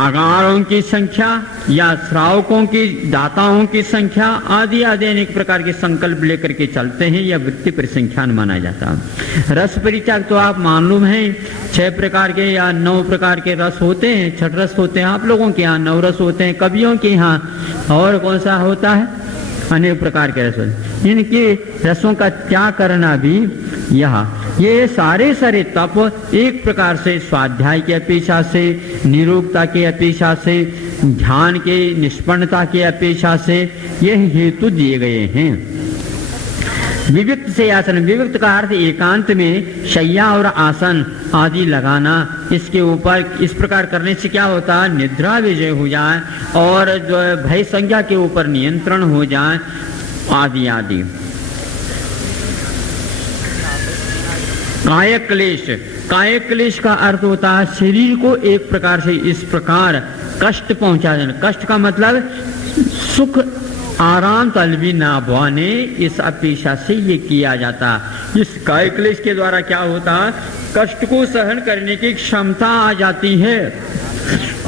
आगारों की संख्या या श्रावकों की दाताओं की संख्या आदि आदि अनेक प्रकार के संकल्प लेकर के चलते हैं, यह वृत्ति परिसंख्यान माना जाता है। रस परित्याग तो आप मालूम है 6 प्रकार के या 9 प्रकार के रस होते हैं, 6 रस होते हैं आप लोगों के यहाँ, 9 रस होते हैं कवियों के यहाँ, और कौन सा होता है अनेक प्रकार के रस होते हैं। इनके रसों का त्याग करना भी ये सारे सारे तप एक प्रकार से स्वाध्याय की अपेक्षा से, निरूपता की अपेक्षा से, ध्यान के निष्पन्नता की अपेक्षा से यह हेतु दिए गए हैं। विविक्त से आसन, विविक्त का अर्थ एकांत में शैया और आसन आदि लगाना, इसके ऊपर इस प्रकार करने से क्या होता है, निद्रा विजय हो जाए और जो भय संज्ञा के ऊपर नियंत्रण हो जाए आदि आदि। कायक क्लेश, कायक क्लेश का अर्थ होता है शरीर को एक प्रकार से इस प्रकार कष्ट पहुंचा देना। कष्ट का मतलब सुख आराम तलबी ना भवाने, इस अपेक्षा से ये किया जाता। इस कायक क्लेश के द्वारा क्या होता, कष्ट को सहन करने की क्षमता आ जाती है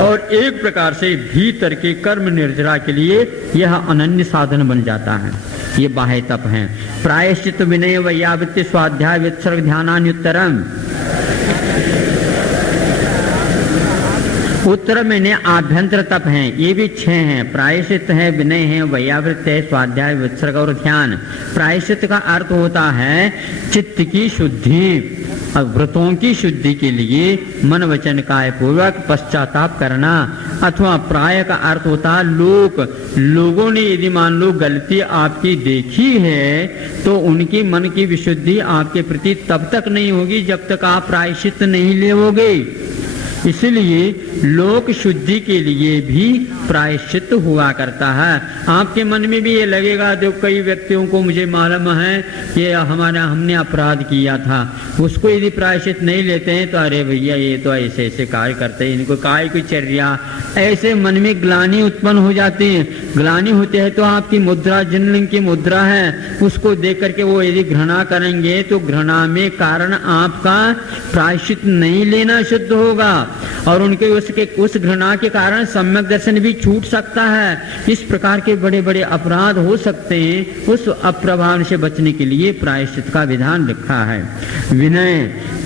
और एक प्रकार से भीतर के कर्म निर्जरा के लिए यह अनन्य साधन बन जाता है। ये बाह्य तप है। प्रायश्चित विनय वैयावृत्ति स्वाध्याय वित्सर्ग ध्यानान्युत्तरम, उत्तर में आभ्यंतर तप हैं, ये भी 6 हैं। प्रायश्चित है, विनय है, वैयावृत्त है, स्वाध्याय वित्सर्ग और ध्यान। प्रायश्चित का अर्थ होता है चित्त की शुद्धि, व्रतों की शुद्धि के लिए मन वचन काय पूर्वक पश्चाताप करना। अथवा प्राय का अर्थ होता है लोगों ने यदि मान लो गलती आपकी देखी है तो उनकी मन की विशुद्धि आपके प्रति तब तक नहीं होगी जब तक आप प्रायश्चित नहीं लेओगे। इसलिए लोक शुद्धि के लिए भी प्रायश्चित हुआ करता है। आपके मन में भी ये लगेगा, जो कई व्यक्तियों को मुझे मालूम है कि हमने अपराध किया था, उसको यदि प्रायश्चित नहीं लेते हैं तो अरे भैया ये तो ऐसे ऐसे कार्य करते हैं, इनको काय की चर्या, ऐसे मन में ग्लानि उत्पन्न हो जाती है। ग्लानि होते है तो आपकी मुद्रा, जिनलिंग की मुद्रा है, उसको देख करके वो यदि घृणा करेंगे तो घृणा में कारण आपका प्रायश्चित नहीं लेना शुद्ध होगा और उनके उस घृणा के कारण सम्यक दर्शन भी छूट सकता है। इस प्रकार के बड़े बड़े अपराध हो सकते हैं। उस अप्रभाव से बचने के लिए प्रायश्चित का विधान रखा है। विनय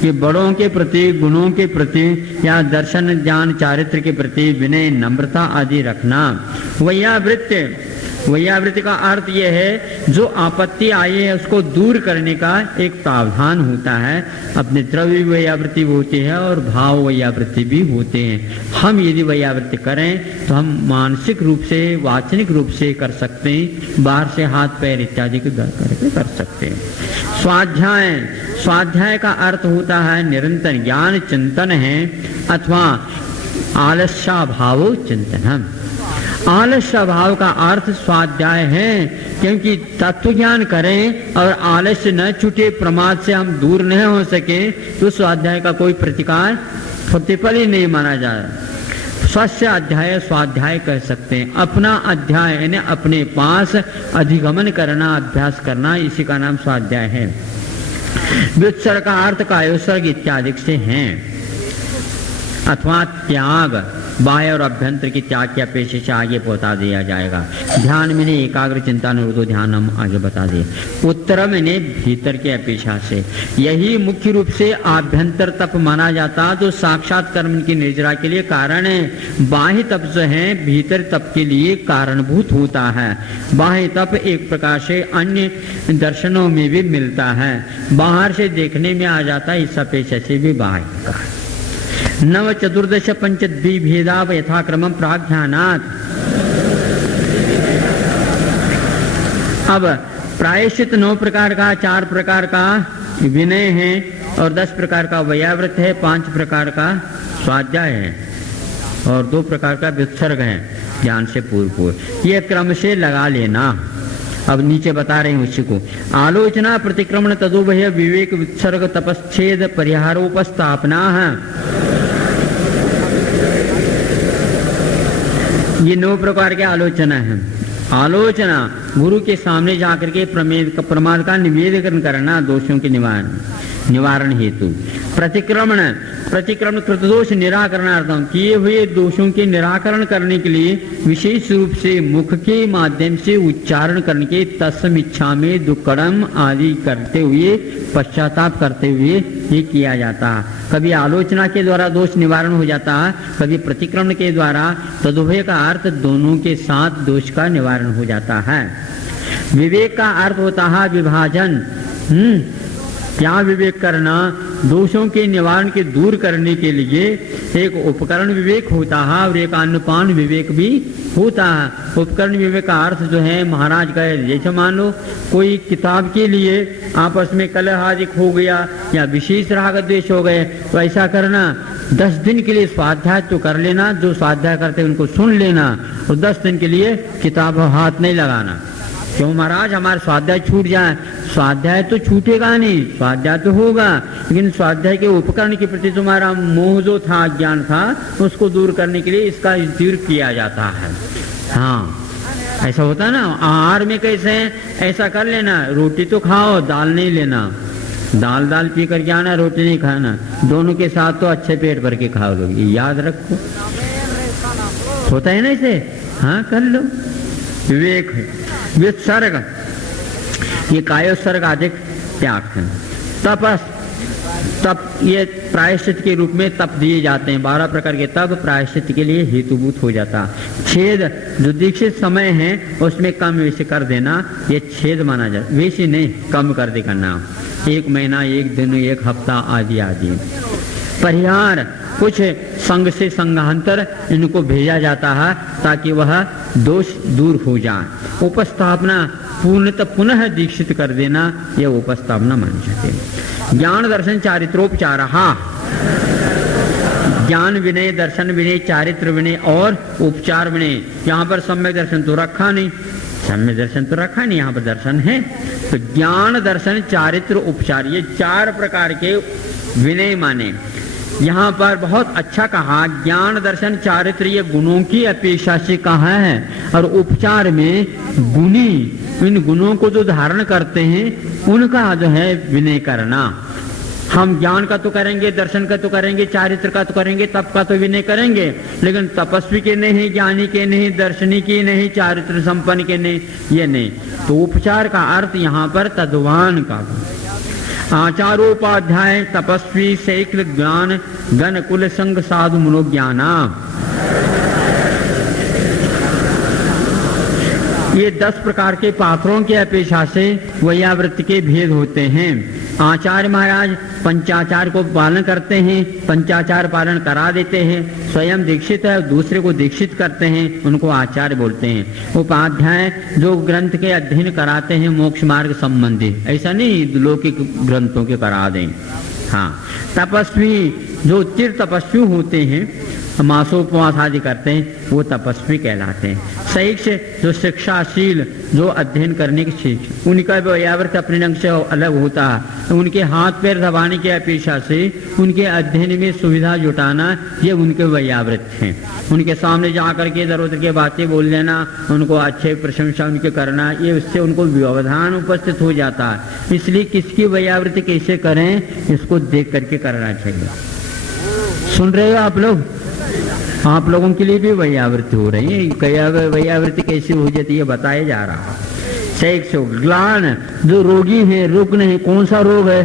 कि बड़ों के प्रति, गुणों के प्रति या दर्शन ज्ञान चारित्र के प्रति विनय, नम्रता आदि रखना। वैयावृत्ति का अर्थ यह है जो आपत्ति आई है उसको दूर करने का एक प्रावधान होता है। अपने द्रव्य वैयावृत्ति होती है और भाव वैयावृत्ति भी होते हैं। हम यदि वैयावृत्ति करें तो हम मानसिक रूप से, वाचनिक रूप से कर सकते हैं, बाहर से हाथ पैर इत्यादि के करके कर सकते हैं। स्वाध्याय का अर्थ होता है निरंतर ज्ञान चिंतन है अथवा आलस्या भावो चिंतनम। आलस्य भाव का अर्थ स्वाध्याय है, क्योंकि तत्व ज्ञान करें और आलस्य न छूटे, प्रमाद से हम दूर न हो सके तो स्वाध्याय का कोई प्रतिफल ही नहीं माना जाए। स्वस्य अध्याय स्वाध्याय कह सकते हैं। अपना अध्याय यानी अपने पास अधिगमन करना, अभ्यास करना, इसी का नाम स्वाध्याय है। व्युत्सर्ग का अर्थ कायोत्सर्ग इत्यादि से है अथवा त्याग, बाह्य और अभ्यंतर की त्याग की अपेक्षा से आगे बता दिया जाएगा। ध्यान में ने एकाग्र चिंता निरुद्धो ध्यान हम आगे बता दिए। उत्तर में ने भीतर के अपेक्षा से, यही मुख्य रूप से आभ्यंतर तप माना जाता जो साक्षात कर्म की निर्जरा के लिए कारण है। बाह्य तप जो है भीतर तप के लिए कारणभूत होता है। बाह्य तप एक प्रकार से अन्य दर्शनों में भी मिलता है, बाहर से देखने में आ जाता है, इस अपेक्षा से भी बाह्य का। नव चतुर्दश पंचद्वि भेदा यथाक्रमं प्राज्ञानात्। अब प्रायश्चित 9 प्रकार का, 4 प्रकार का विनय है और 10 प्रकार का वैयावृत्त है, 5 प्रकार का स्वाध्याय है और 2 प्रकार का व्युत्सर्ग है ज्ञान से पूर्व। ये क्रम से लगा लेना। अब नीचे बता रहे हैं उसी को। आलोचना, प्रतिक्रमण, तदुभय, विवेक, वित्सर्ग, तपश्चेद, परिहारोपस्थापना है। ये 9 प्रकार के आलोचना है। आलोचना गुरु के सामने जाकर के प्रमाद का निवेदन करना दोषों के निवारण हेतु। प्रतिक्रमण कृत दोष निराकरणार्थम, किए हुए दोषों के निराकरण करने के लिए विशेष रूप से मुख के माध्यम से उच्चारण करके तस्म इच्छा में दुक्कड़म आदि करते हुए पश्चाताप करते हुए ये किया जाता है। कभी आलोचना के द्वारा दोष निवारण हो जाता है, कभी प्रतिक्रमण के द्वारा। तदुभय का अर्थ दोनों के साथ दोष का निवारण हो जाता है। विवेक का अर्थ होता है विभाजन। क्या विवेक करना? दोषों के निवारण के दूर करने के लिए एक उपकरण विवेक होता है और एक अनुपान विवेक भी होता है। उपकरण विवेक का अर्थ जो है महाराज कहे, जैसे मान लो कोई किताब के लिए आपस में कलह आदि हो गया या विशेष राग द्वेष हो गए, तो ऐसा करना 10 दिन के लिए स्वाध्याय तो कर लेना, जो स्वाध्याय करते उनको सुन लेना, और 10 दिन के लिए किताब हाथ नहीं लगाना। क्यों महाराज, हमारा स्वाध्याय छूट जाए? स्वाध्याय तो छूटेगा नहीं, स्वाध्याय तो होगा, लेकिन स्वाध्याय के उपकरण के प्रति तुम्हारा मोह जो था, ज्ञान था, उसको दूर करने के लिए इसका दूर किया जाता है। हाँ, ऐसा होता ना आहार में। कैसे? ऐसा कर लेना, रोटी तो खाओ, दाल नहीं लेना, दाल पी करके आना, रोटी नहीं खाना, दोनों के साथ तो अच्छे पेट भर के खाओ लोग, याद रखो। होता है ना इसे? हाँ, कर लो। विवेक है। विसर्ग, ये कायोत्सर्ग अधिक त्याग है। तप ये प्रायश्चित के रूप में तप दिए जाते हैं। 12 प्रकार के तप प्रायश्चित के लिए हेतुभूत हो जाता। छेद, जो दीक्षित समय है उसमें कम वेश कर देना, ये छेद माना जाता। वेश नहीं, कम कर दे करना, 1 महीना, 1 दिन, 1 हफ्ता आदि आदि। परिहार, कुछ संग से संघांतर इनको भेजा जाता है ताकि वह दोष दूर हो जाए। उपस्थापना, पूर्णतः पुनः दीक्षित कर देना, यह उपस्थापना मान सके। ज्ञान दर्शन चारित्रोपचार, ज्ञान विनय, दर्शन विनय, चारित्र विनय और उपचार विनय। यहाँ पर सम्यक दर्शन तो रखा नहीं, सम्यक दर्शन तो रखा नहीं, यहाँ पर दर्शन है। तो ज्ञान दर्शन चारित्र उपचार, ये 4 प्रकार के विनय माने। यहाँ पर बहुत अच्छा कहा, ज्ञान दर्शन चारित्र ये गुणों की अपेक्षा से कहा है, और उपचार में गुणी, इन गुणों को जो धारण करते हैं उनका जो है विनय करना। हम ज्ञान का तो करेंगे, दर्शन का तो करेंगे, चारित्र का तो करेंगे, तप का तो विनय करेंगे, लेकिन तपस्वी के नहीं, ज्ञानी के नहीं, दर्शनी के नहीं, चारित्र संपन्न के नहीं, ये नहीं। तो उपचार का अर्थ यहाँ पर तद्वान का। आचारोपाध्याय तपस्वी शैक्ल ज्ञान गण कुल संग साधु मनोज्ञाना, ये 10 प्रकार के पात्रों के अपेक्षा से वैयावृत्ति के भेद होते हैं। आचार्य महाराज पंचाचार को पालन करते हैं, पंचाचार पालन करा देते हैं, स्वयं दीक्षित है, दूसरे को दीक्षित करते हैं, उनको आचार्य बोलते हैं। उपाध्याय जो ग्रंथ के अध्ययन कराते हैं मोक्ष मार्ग संबंधी, ऐसा नहीं लौकिक ग्रंथों के करा दें। हाँ, तपस्वी जो चिर तपस्वी होते हैं, मासोपवास आदि करते हैं, वो तपस्वी कहलाते हैं। शिक्षक जो शिक्षाशील, जो अध्ययन करने की शिक्षा, उनका वैयावृत्त अपने ढंग से अलग होता है। उनके हाथ पैर दबाने की अपेक्षा से उनके अध्ययन में सुविधा जुटाना, ये उनके वैयावृत्त हैं। उनके सामने जाकर के इधर उधर के बातें बोल लेना, उनको अच्छे प्रशंसा उनके करना, ये उससे उनको व्यवधान उपस्थित हो जाता है। इसलिए किसकी वैयावृत्ति कैसे करें, इसको देख करके करना चाहिए। सुन रहे हो आप लोग? आप लोगों के लिए भी वैयावृत्ति हो रही है। वैयावृत्ति कैसे हो जाती है बताया जा रहा है। ग्लान, जो रोगी है, रुग्ण है, कौन सा रोग है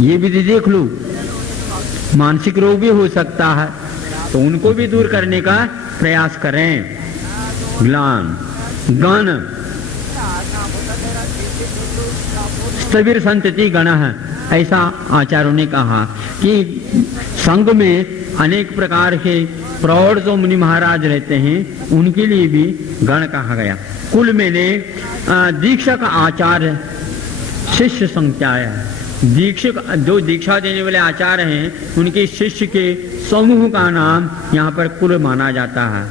ये भी देख लो, मानसिक रोग भी हो सकता है, तो उनको भी दूर करने का प्रयास करें। ग्लान, गण, स्थविर संतति गण है, ऐसा आचार्यों ने कहा कि संघ में अनेक प्रकार के प्रौढ़ जो मुनि महाराज रहते हैं उनके लिए भी गण कहा गया। कुल में ने दीक्षक, आचार्य, शिष्य संख्या है। दीक्षक जो दीक्षा देने वाले आचार्य हैं उनके शिष्य के समूह का नाम यहाँ पर कुल माना जाता है।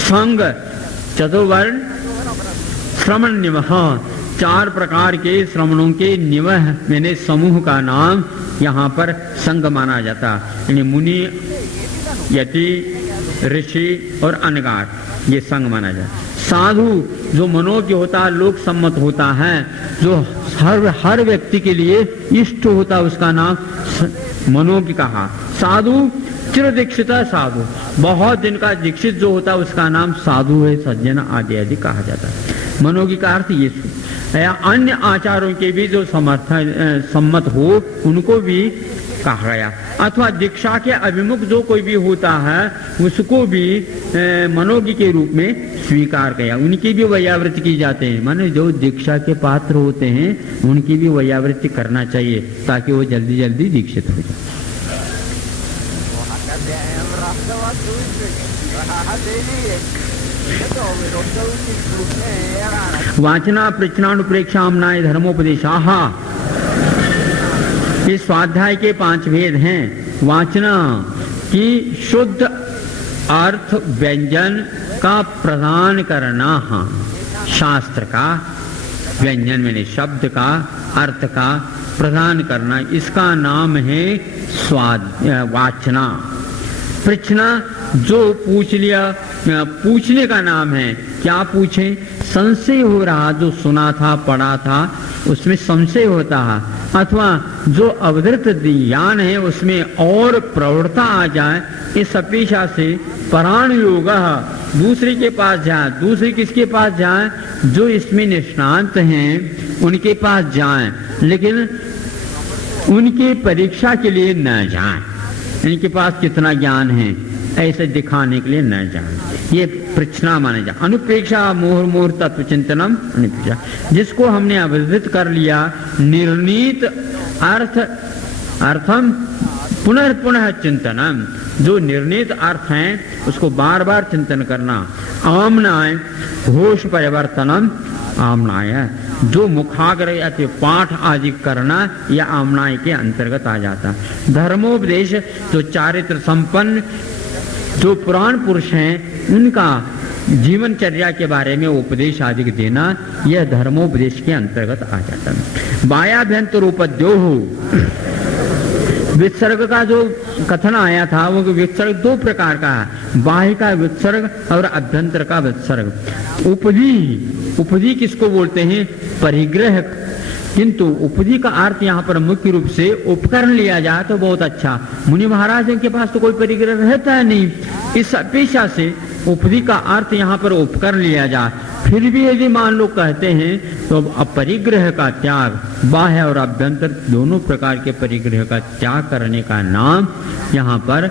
संघ, चतुर्वर्ण, श्रमण निवह, 4 प्रकार के श्रमणों के निवह मैंने समूह का नाम यहाँ पर संघ माना जाता है। यानी मुनि, यति, ऋषि और अनगार, ये संघ माना जाता। साधु जो मनोज्ञ होता है, लोक सम्मत होता है, जो हर व्यक्ति के लिए इष्ट होता है, उसका नाम मनोज्ञ कहा। साधु चिर दीक्षित साधु, बहुत दिन का दीक्षित जो होता है उसका नाम साधु है, सज्जन आदि आदि कहा जाता है। मनोज्ञ का अर्थ ये अन्य आचारों के भी जो सम्मत हो उनको भी कहा गया, अथवा दीक्षा के अभिमुख जो कोई भी होता है उसको भी मनोज्ञ के रूप में स्वीकार किया। उनकी भी वैयावृत्ति की जाते हैं, माने जो दीक्षा के पात्र होते हैं उनकी भी वैयावृत्ति करना चाहिए ताकि वो जल्दी जल्दी दीक्षित हो जाए। वाचना प्रचनानुप्रेक्षा आमनाय धर्मोपदेशाः, इस स्वाध्याय के 5 भेद हैं। वाचना की शुद्ध अर्थ व्यंजन का प्रदान करना, शास्त्र का व्यंजन मैंने शब्द का अर्थ का प्रदान करना, इसका नाम है वाचना। प्रश्न जो पूछ लिया, पूछने का नाम है। क्या पूछें? संशय हो रहा, जो सुना था पढ़ा था उसमें संशय होता है, अथवा जो अवधृत ज्ञान है उसमें और प्रौढ़ता आ जाए, इस अपेक्षा से पराण योग दूसरे के पास जाए। दूसरे किसके पास जाए? जो इसमें निष्णांत हैं उनके पास जाएं, लेकिन उनके परीक्षा के लिए न जाएं। इनके पास कितना ज्ञान है ऐसे दिखाने के लिए न जाएं, ये प्रश्ना माने जा। अनुप्रेक्षा मोहर तत्व चिंतनम अनुप्रेक्षा, जिसको हमने अवधित कर लिया, निर्णीत अर्थम पुनः चिंतनम, जो निर्णीत अर्थ हैं उसको बार बार चिंतन करना। आमनाय घोष परिवर्तनम आमनाय, जो मुखाग्र या पाठ आदि करना या आमनाय के अंतर्गत आ जाता। धर्मोपदेश, जो चारित्र संपन्न जो पुराण पुरुष हैं उनका जीवनचर्या के बारे में उपदेश आदि देना, यह धर्मोपदेश के अंतर्गत आ जाता है। बाह्याभ्यंतर उपद्योह, वित्सर्ग का जो कथन आया था वो वित्सर्ग 2 प्रकार का है, बाह्य का वित्सर्ग और अभ्यंतर का वित्सर्ग। उपधि किसको बोलते हैं? परिग्रह। किंतु उपधि का अर्थ यहाँ पर मुख्य रूप से उपकरण लिया जाए तो बहुत अच्छा। मुनि महाराज के पास तो कोई परिग्रह रहता है नहीं, इस अपेक्षा से उपधि का अर्थ यहाँ पर उपकरण लिया जाए। फिर भी यदि मान लो कहते हैं तो अपरिग्रह का त्याग, बाह्य और अभ्यंतर दोनों प्रकार के परिग्रह का त्याग करने का नाम यहाँ पर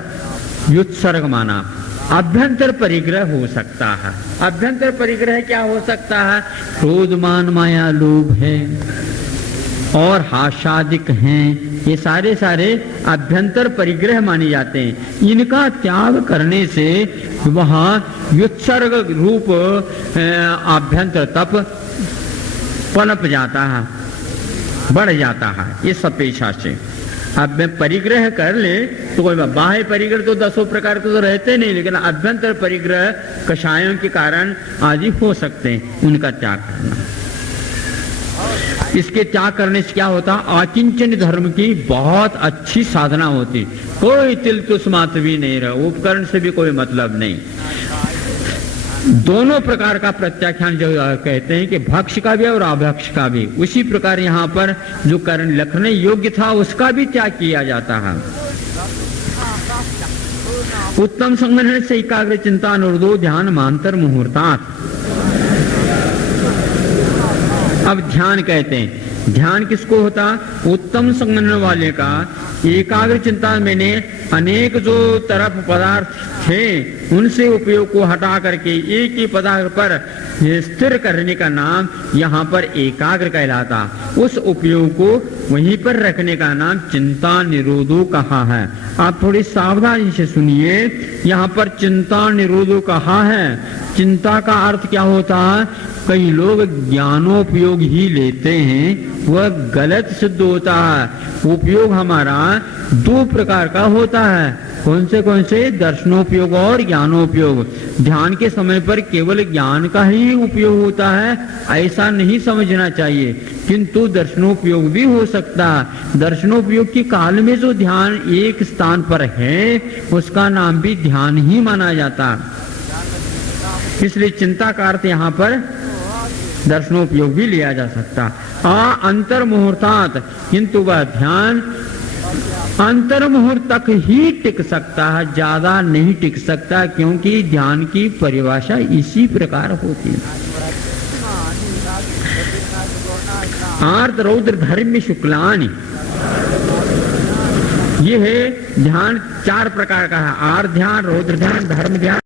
व्युत्सर्ग माना। अभ्यंतर परिग्रह हो सकता है। अभ्यंतर परिग्रह क्या हो सकता है? क्रोध मान माया लोभ है और हास्यादिक हैं, ये सारे अभ्यंतर परिग्रह माने जाते हैं। इनका त्याग करने से वहाँ व्युत्सर्ग रूप अभ्यंतर तप पनप जाता है, बढ़ जाता है इस अपेक्षा से। अब मैं परिग्रह कर ले तो कोई बाह्य परिग्रह तो 10 प्रकार के तो रहते नहीं, लेकिन अभ्यंतर परिग्रह कषायों के कारण आदि हो सकते हैं, उनका त्याग करना। इसके त्याग करने से क्या होता? आकिंचन धर्म की बहुत अच्छी साधना होती, कोई तिल तुस मात्र भी नहीं रहा, उपकरण से भी कोई मतलब नहीं। दोनों प्रकार का प्रत्याख्यान जो कहते हैं कि भक्ष का भी और अभक्ष का भी, उसी प्रकार यहाँ पर जो करण लखने योग्य था उसका भी त्याग किया जाता है। उत्तम संग्रहण से एकाग्र चिंता अनुर्दो ध्यान मांतर मुहूर्तात्। अब ध्यान कहते हैं, ध्यान किसको होता? उत्तम संग्रहण वाले का। एकाग्र चिंता मैंने अनेक जो तरफ पदार्थ थे उनसे उपयोग को हटा करके एक ही पदार्थ पर स्थिर करने का नाम यहाँ पर एकाग्र कहलाता। उस उपयोग को वहीं पर रखने का नाम चिंता निरोधो कहा है। आप थोड़ी सावधानी से सुनिए, यहाँ पर चिंता निरोधो कहा है। चिंता का अर्थ क्या होता है? कई लोग ज्ञानोपयोग ही लेते हैं, वह गलत सिद्ध होता है। उपयोग हमारा 2 प्रकार का होता है। कौन से? दर्शनोपयोग और ज्ञानोपयोग। ध्यान के समय पर केवल ज्ञान का ही उपयोग होता है ऐसा नहीं समझना चाहिए, किंतु दर्शनोपयोग भी हो सकता है। दर्शनोपयोग के काल में जो ध्यान एक स्थान पर है उसका नाम भी ध्यान ही माना जाता है। इसलिए चिंता का अर्थ यहाँ पर दर्शनोपयोग भी लिया जा सकता। अंतर मुहूर्तांत, किंतु वह ध्यान अंतर मुहूर्त तक ही टिक सकता है, ज्यादा नहीं टिक सकता, क्योंकि ध्यान की परिभाषा इसी प्रकार होती है। आर्त रौद्र धर्म शुक्लानि, ये है ध्यान 4 प्रकार का है। आर्त ध्यान, रौद्र ध्यान, धर्म ध्यान।